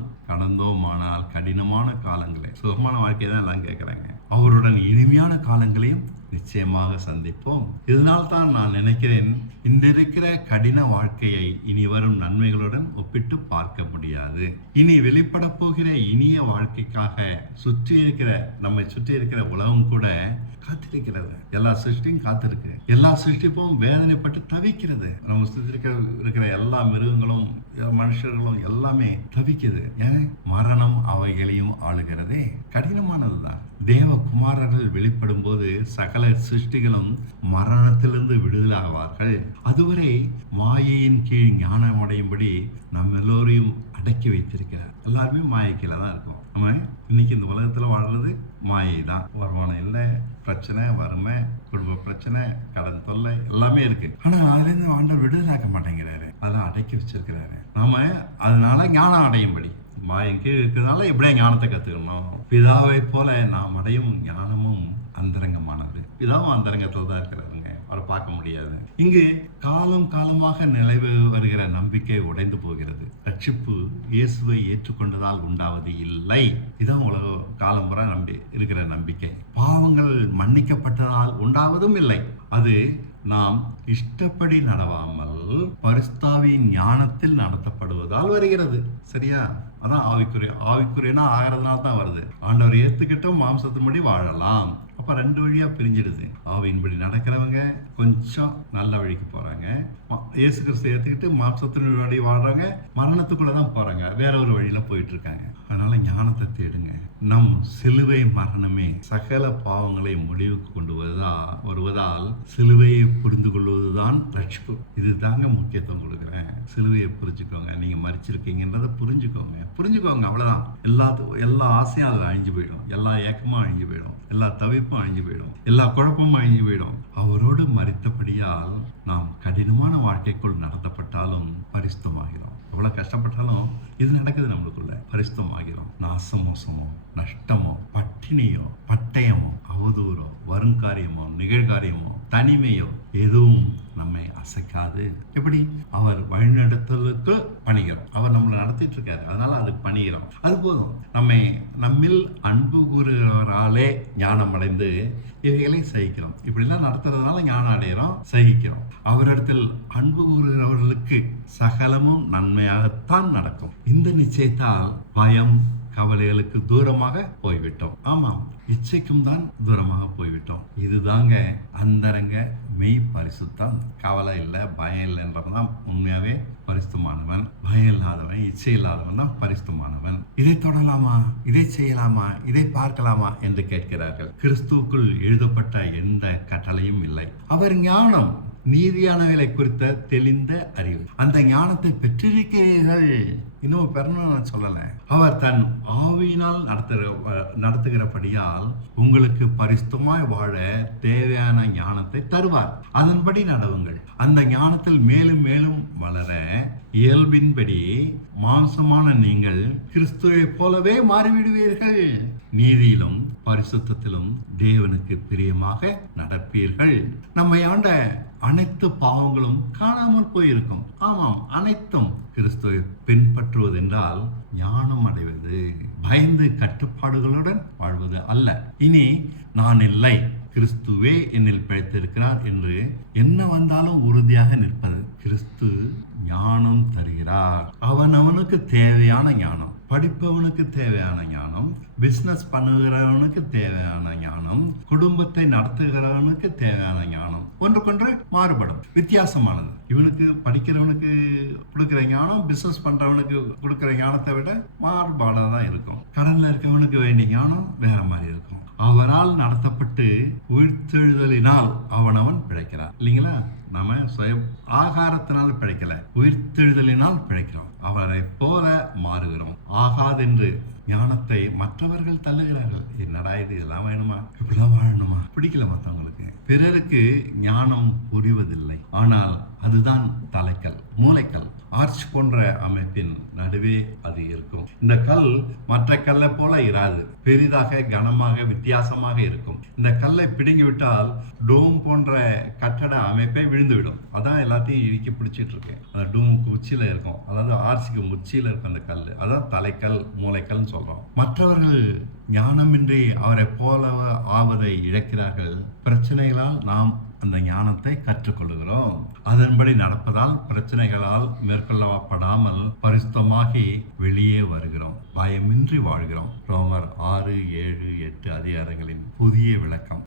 கடினமான காலங்களை, சுகமான வாழ்க்கையை தான் எல்லாம் கேட்கிறாங்க, அவருடன் இனிமையான காலங்களையும் நிச்சயமாக சந்திப்போம். இதனால் தான் நான் நினைக்கிறேன், இன்றிருக்கிற கடின வாழ்க்கையை இனி வரும் நன்மைகளுடன் ஒப்பிட்டு பார்க்க முடியாது. இனி வெளிப்பட போகிற இனிய வாழ்க்கைக்காக நம்மை சுற்றி இருக்கிற உலகம் கூட காத்திருக்கிறது. எல்லா சிருஷ்டியும் காத்திருக்கு. எல்லா சிருஷ்டிப்பும் வேதனைப்பட்டு தவிக்கிறது. நம்ம சுற்றி இருக்கிற எல்லா மிருகங்களும் மனுஷர்களும் எல்லாமே தவிக்குது. ஏன்னா மரணம் அவைகளையும் ஆளுகிறதே. கடினமானதுதான். தேவகுமாரர்கள் வெளிப்படும் போது சகல சிருஷ்டிகளும் மரணத்திலிருந்து விடுதலாவார்கள். அதுவரை மாயையின் கீழ் ஞானம் அடையும்படி நம்ம எல்லோரையும் அடக்கி வைத்திருக்கிறார். எல்லாருமே மாயை கீழே தான் இருக்கும். நம்ம இன்னைக்கு இந்த உலகத்துல வாழ்றது மாயை தான். வருமானம் இல்லை, பிரச்சனை, வறுமை, குடும்ப பிரச்சனை, கடன் தொல்லை எல்லாமே இருக்கு. ஆனா அதுல இருந்து ஆண்டவர் விடுதலாக்க மாட்டேங்கிறாரு, அதெல்லாம் அடக்கி வச்சிருக்கிறாரு. நாம அதனால ஞானம் அடையும்படி மாயம் கீழ் இருக்கிறதுனால எப்படியா ஞானத்தை கத்துக்கணும். பிதாவை போல நாம் அடையும் ஞானமும் அந்தரங்கமானது. பிதாவும் அந்தரங்கத்துல தான் இருக்கிறாருங்க, அவரை பார்க்க முடியாது. இங்கு காலம் காலமாக நிலவு வருகிற நம்பிக்கை உடைந்து போகிறது. ரட்சிப்பு இயேசுவை ஏற்றுக்கொண்டதால் உண்டாவது இல்லை. இதான் உலக காலம்புற நம்பி இருக்கிற நம்பிக்கை. பாவங்கள் மன்னிக்கப்பட்டதால் உண்டாவதும் இல்லை. அது நாம் இஷ்டப்படி நடவாமல் பரிசுத்தாவியின் ஞானத்தில் நடத்தப்படுவதால் வருகிறது. சரியா? அதான் ஆவிக்குரிய. ஆவிக்குரியனா ஆகிறதுனால தான் வருது. ஆண்டவர் ஏத்துக்கிட்டும் மாம்சத்தின்படி வாழலாம். அப்ப 2 வழியா பிரிஞ்சிடுது. ஆவியின்படி நடக்கிறவங்க கொஞ்சம் நல்ல வழிக்கு போறாங்க. இயேசு கிறிஸ்து ஏத்துக்கிட்டு மாம்சத்தின்படி வாழ்றாங்க, மரணத்துக்குள்ளதான் போறாங்க, வேற ஒரு வழியில போயிட்டு இருக்காங்க. அதனால ஞானத்தை தேடுங்க. நம் சிலுவை மரணமே சகல பாவங்களை முடிவுக்கு கொண்டு வருவதால் சிலுவையை புரிந்து கொள்வதுதான் ரட்சிப்பு. இது தாங்க முக்கியத்துவம் கொடுக்குறேன். சிலுவையை புரிஞ்சுக்கோங்க. நீங்க மரிச்சிருக்கீங்கன்றதை புரிஞ்சுக்கோங்க. அவ்வளவுதான். எல்லா ஆசையும் அதுல அழிஞ்சு போயிடும். எல்லா ஏக்கமும் அழிஞ்சு போயிடும். எல்லா தவிப்பும் அழிஞ்சு போயிடும். எல்லா குழப்பமும் அழிஞ்சு போயிடும். அவரோடு மரித்தபடியால் நாம் கடினமான வாழ்க்கைக்குள் நடத்தப்பட்டாலும் பரிசுத்தமாகிறோம். எவ்வளவு கஷ்டப்பட்டாலும் இது நடக்குது நம்மளுக்குள்ள. பரிசுத்தமாகிறோம். நாசமோசமோ, நஷ்டமோ, பட்டினியோ, பட்டயமோ, அவதூறோ, வருங்காரியமோ, நிகழ்காரியமோ, தனிமையோ எதுவும் நம்மை அசைக்காது. எப்படி? அவர் வழிநடத்தலுக்கு பணிகிறோம். அவர் நம்மளை நடத்திட்டு இருக்காரு, அதனால அதுக்கு பணிகிறோம். அது போதும். நம்மில் அன்பு கூறுகிறவராலே ஞானம் அடைந்து இவைகளை சகிக்கிறோம். இப்படிலாம் நடத்துறதுனால ஞானம் அடைகிறோம், சகிக்கிறோம். அவரிடத்தில் அன்பு கூறுகிறவர்களுக்கு சகலமும் நன்மையாகத்தான் நடக்கும். இந்த நிச்சயத்தால் பயம், கவலைகளுக்கு தூரமாக போய்விட்டோம். ஆமாம், இச்சைக்கும் தான் தூரமாக போய்விட்டோம். இதுதாங்க அந்தரங்க மெய் பரிசுத்தம். கவலை இல்லை, பயம் இல்லைன்றதான் உண்மையாவே பரிசுத்தமானவன். பயம் இல்லாதவன், இச்சை இல்லாதவன் தான் பரிசுத்தமானவன். இதை தொடலாமா, இதை செய்யலாமா, இதை பார்க்கலாமா என்று கேட்கிறார்கள். கிறிஸ்துவுக்குள் எழுதப்பட்ட எந்த கட்டளையும் இல்லை. அவர் ஞானம், நீதியானவைகளை குறித்த தெளிந்த அறிவு. அந்த ஞானத்தை பெற்றிருக்கிறீர்கள். இன்னும் பெறணும் நான் சொல்லல. அவர் தன் ஆவியினால் நடத்துகிறபடியால் உங்களுக்கு பரிசுத்தமாய் வாழ தேவையான ஞானத்தை தருவார். அதன்படி நடவுங்கள். அந்த ஞானத்தில் மேலும் மேலும் வளர இயல்பின்படி மாம்சமான நீங்கள் கிறிஸ்துவை போலவே மாறிவிடுவீர்கள். நீதியிலும் பரிசுத்தத்திலும் தேவனுக்கு பிரியமாக நடப்பீர்கள். நம்மை ஆண்ட அனைத்து பாவங்களும் காணாமல் போயிருக்கும். ஆமாம், அனைத்தும் கிறிஸ்துவை பின்பற்றுவது என்றால் ஞானம் அடைவது, பயந்து கட்டுப்பாடுகளுடன் வாழ்வது அல்ல. இனி நான் இல்லை, கிறிஸ்துவே என்னில் பிழைத்திருக்கிறார் என்று என்ன வந்தாலும் உறுதியாக நிற்பது. கிறிஸ்து ஞானம் தருகிறார். அவனுக்கு தேவையான ஞானம், படிப்பவனுக்கு தேவையான ஞானம், பிசினஸ் பண்ணுகிறவனுக்கு தேவையான ஞானம், குடும்பத்தை நடத்துகிறவனுக்கு தேவையான ஞானம் ஒன்றுக்கொன்று மாறுபடும், வித்தியாசமானது. இவனுக்கு படிக்கிறவனுக்கு கொடுக்கிற ஞானம் பிசினஸ் பண்றவனுக்கு கொடுக்கிற ஞானத்தை விட மாறுபாடாதான் இருக்கும். கடல்ல இருக்கவனுக்கு வேண்டிய ஞானம் வேற மாதிரி இருக்கும். அவரால் நடத்தப்பட்டு உயிர்த்தெழுதலினால் அவனவன் பிழைக்கிறான். இல்லைங்களா? நாம ஆகாரத்தினால் பிழைக்கல, உயிர்த்தெழுதலினால் பிழைக்கிறோம். அவரை போல மாறுகிறோம். ஆகாதென்று ஞானத்தை மற்றவர்கள் தள்ளுகிறார்கள். என்னடா இது, இதெல்லாம் வேணுமா, இப்படிலாம் வாழணுமா? பிடிக்கல மற்றவங்களுக்கு. பிறருக்கு ஞானம் புரிவதில்லை. ஆனால் அதுதான் தலைக்கல், மூளைக்கல். ஆர்ச் போன்ற அமைப்பின் நடுவே அது இருக்கும். இந்த கல் மற்ற கல்லை போல இராது. பெரிதாக, கனமாக, வித்தியாசமாக இருக்கும். இந்த கல்லை பிடுங்கி விட்டால் டோம் போன்ற கட்டட அமைப்பை விழுந்துவிடும். அதான் எல்லாத்தையும் இறுக்கி பிடிச்சிட்டு இருக்கேன். அந்த டோமுக்கு உச்சியில இருக்கும், அதாவது ஆர்ச்சிக்கு உச்சியில இருக்கும் அந்த கல். அதான் தலைக்கல், மூளைக்கல் சொல்றோம். மற்றவர்கள் ஞானமின்றி அவரை போல ஆவதை இழக்கிறார்கள். பிரச்சனைகளால் நாம் அந்த ஞானத்தை கற்றுக்கொள்கிறோம். அதன்படி நடப்பதால் பிரச்சனைகளால் மேற்கொள்ளப்படாமல் பரிசுத்தமாகி வெளியே வருகிறோம். பயமின்றி வாழ்கிறோம். ரோமர் 6, 7, 8 அதிகாரங்களின் புதிய விளக்கம்.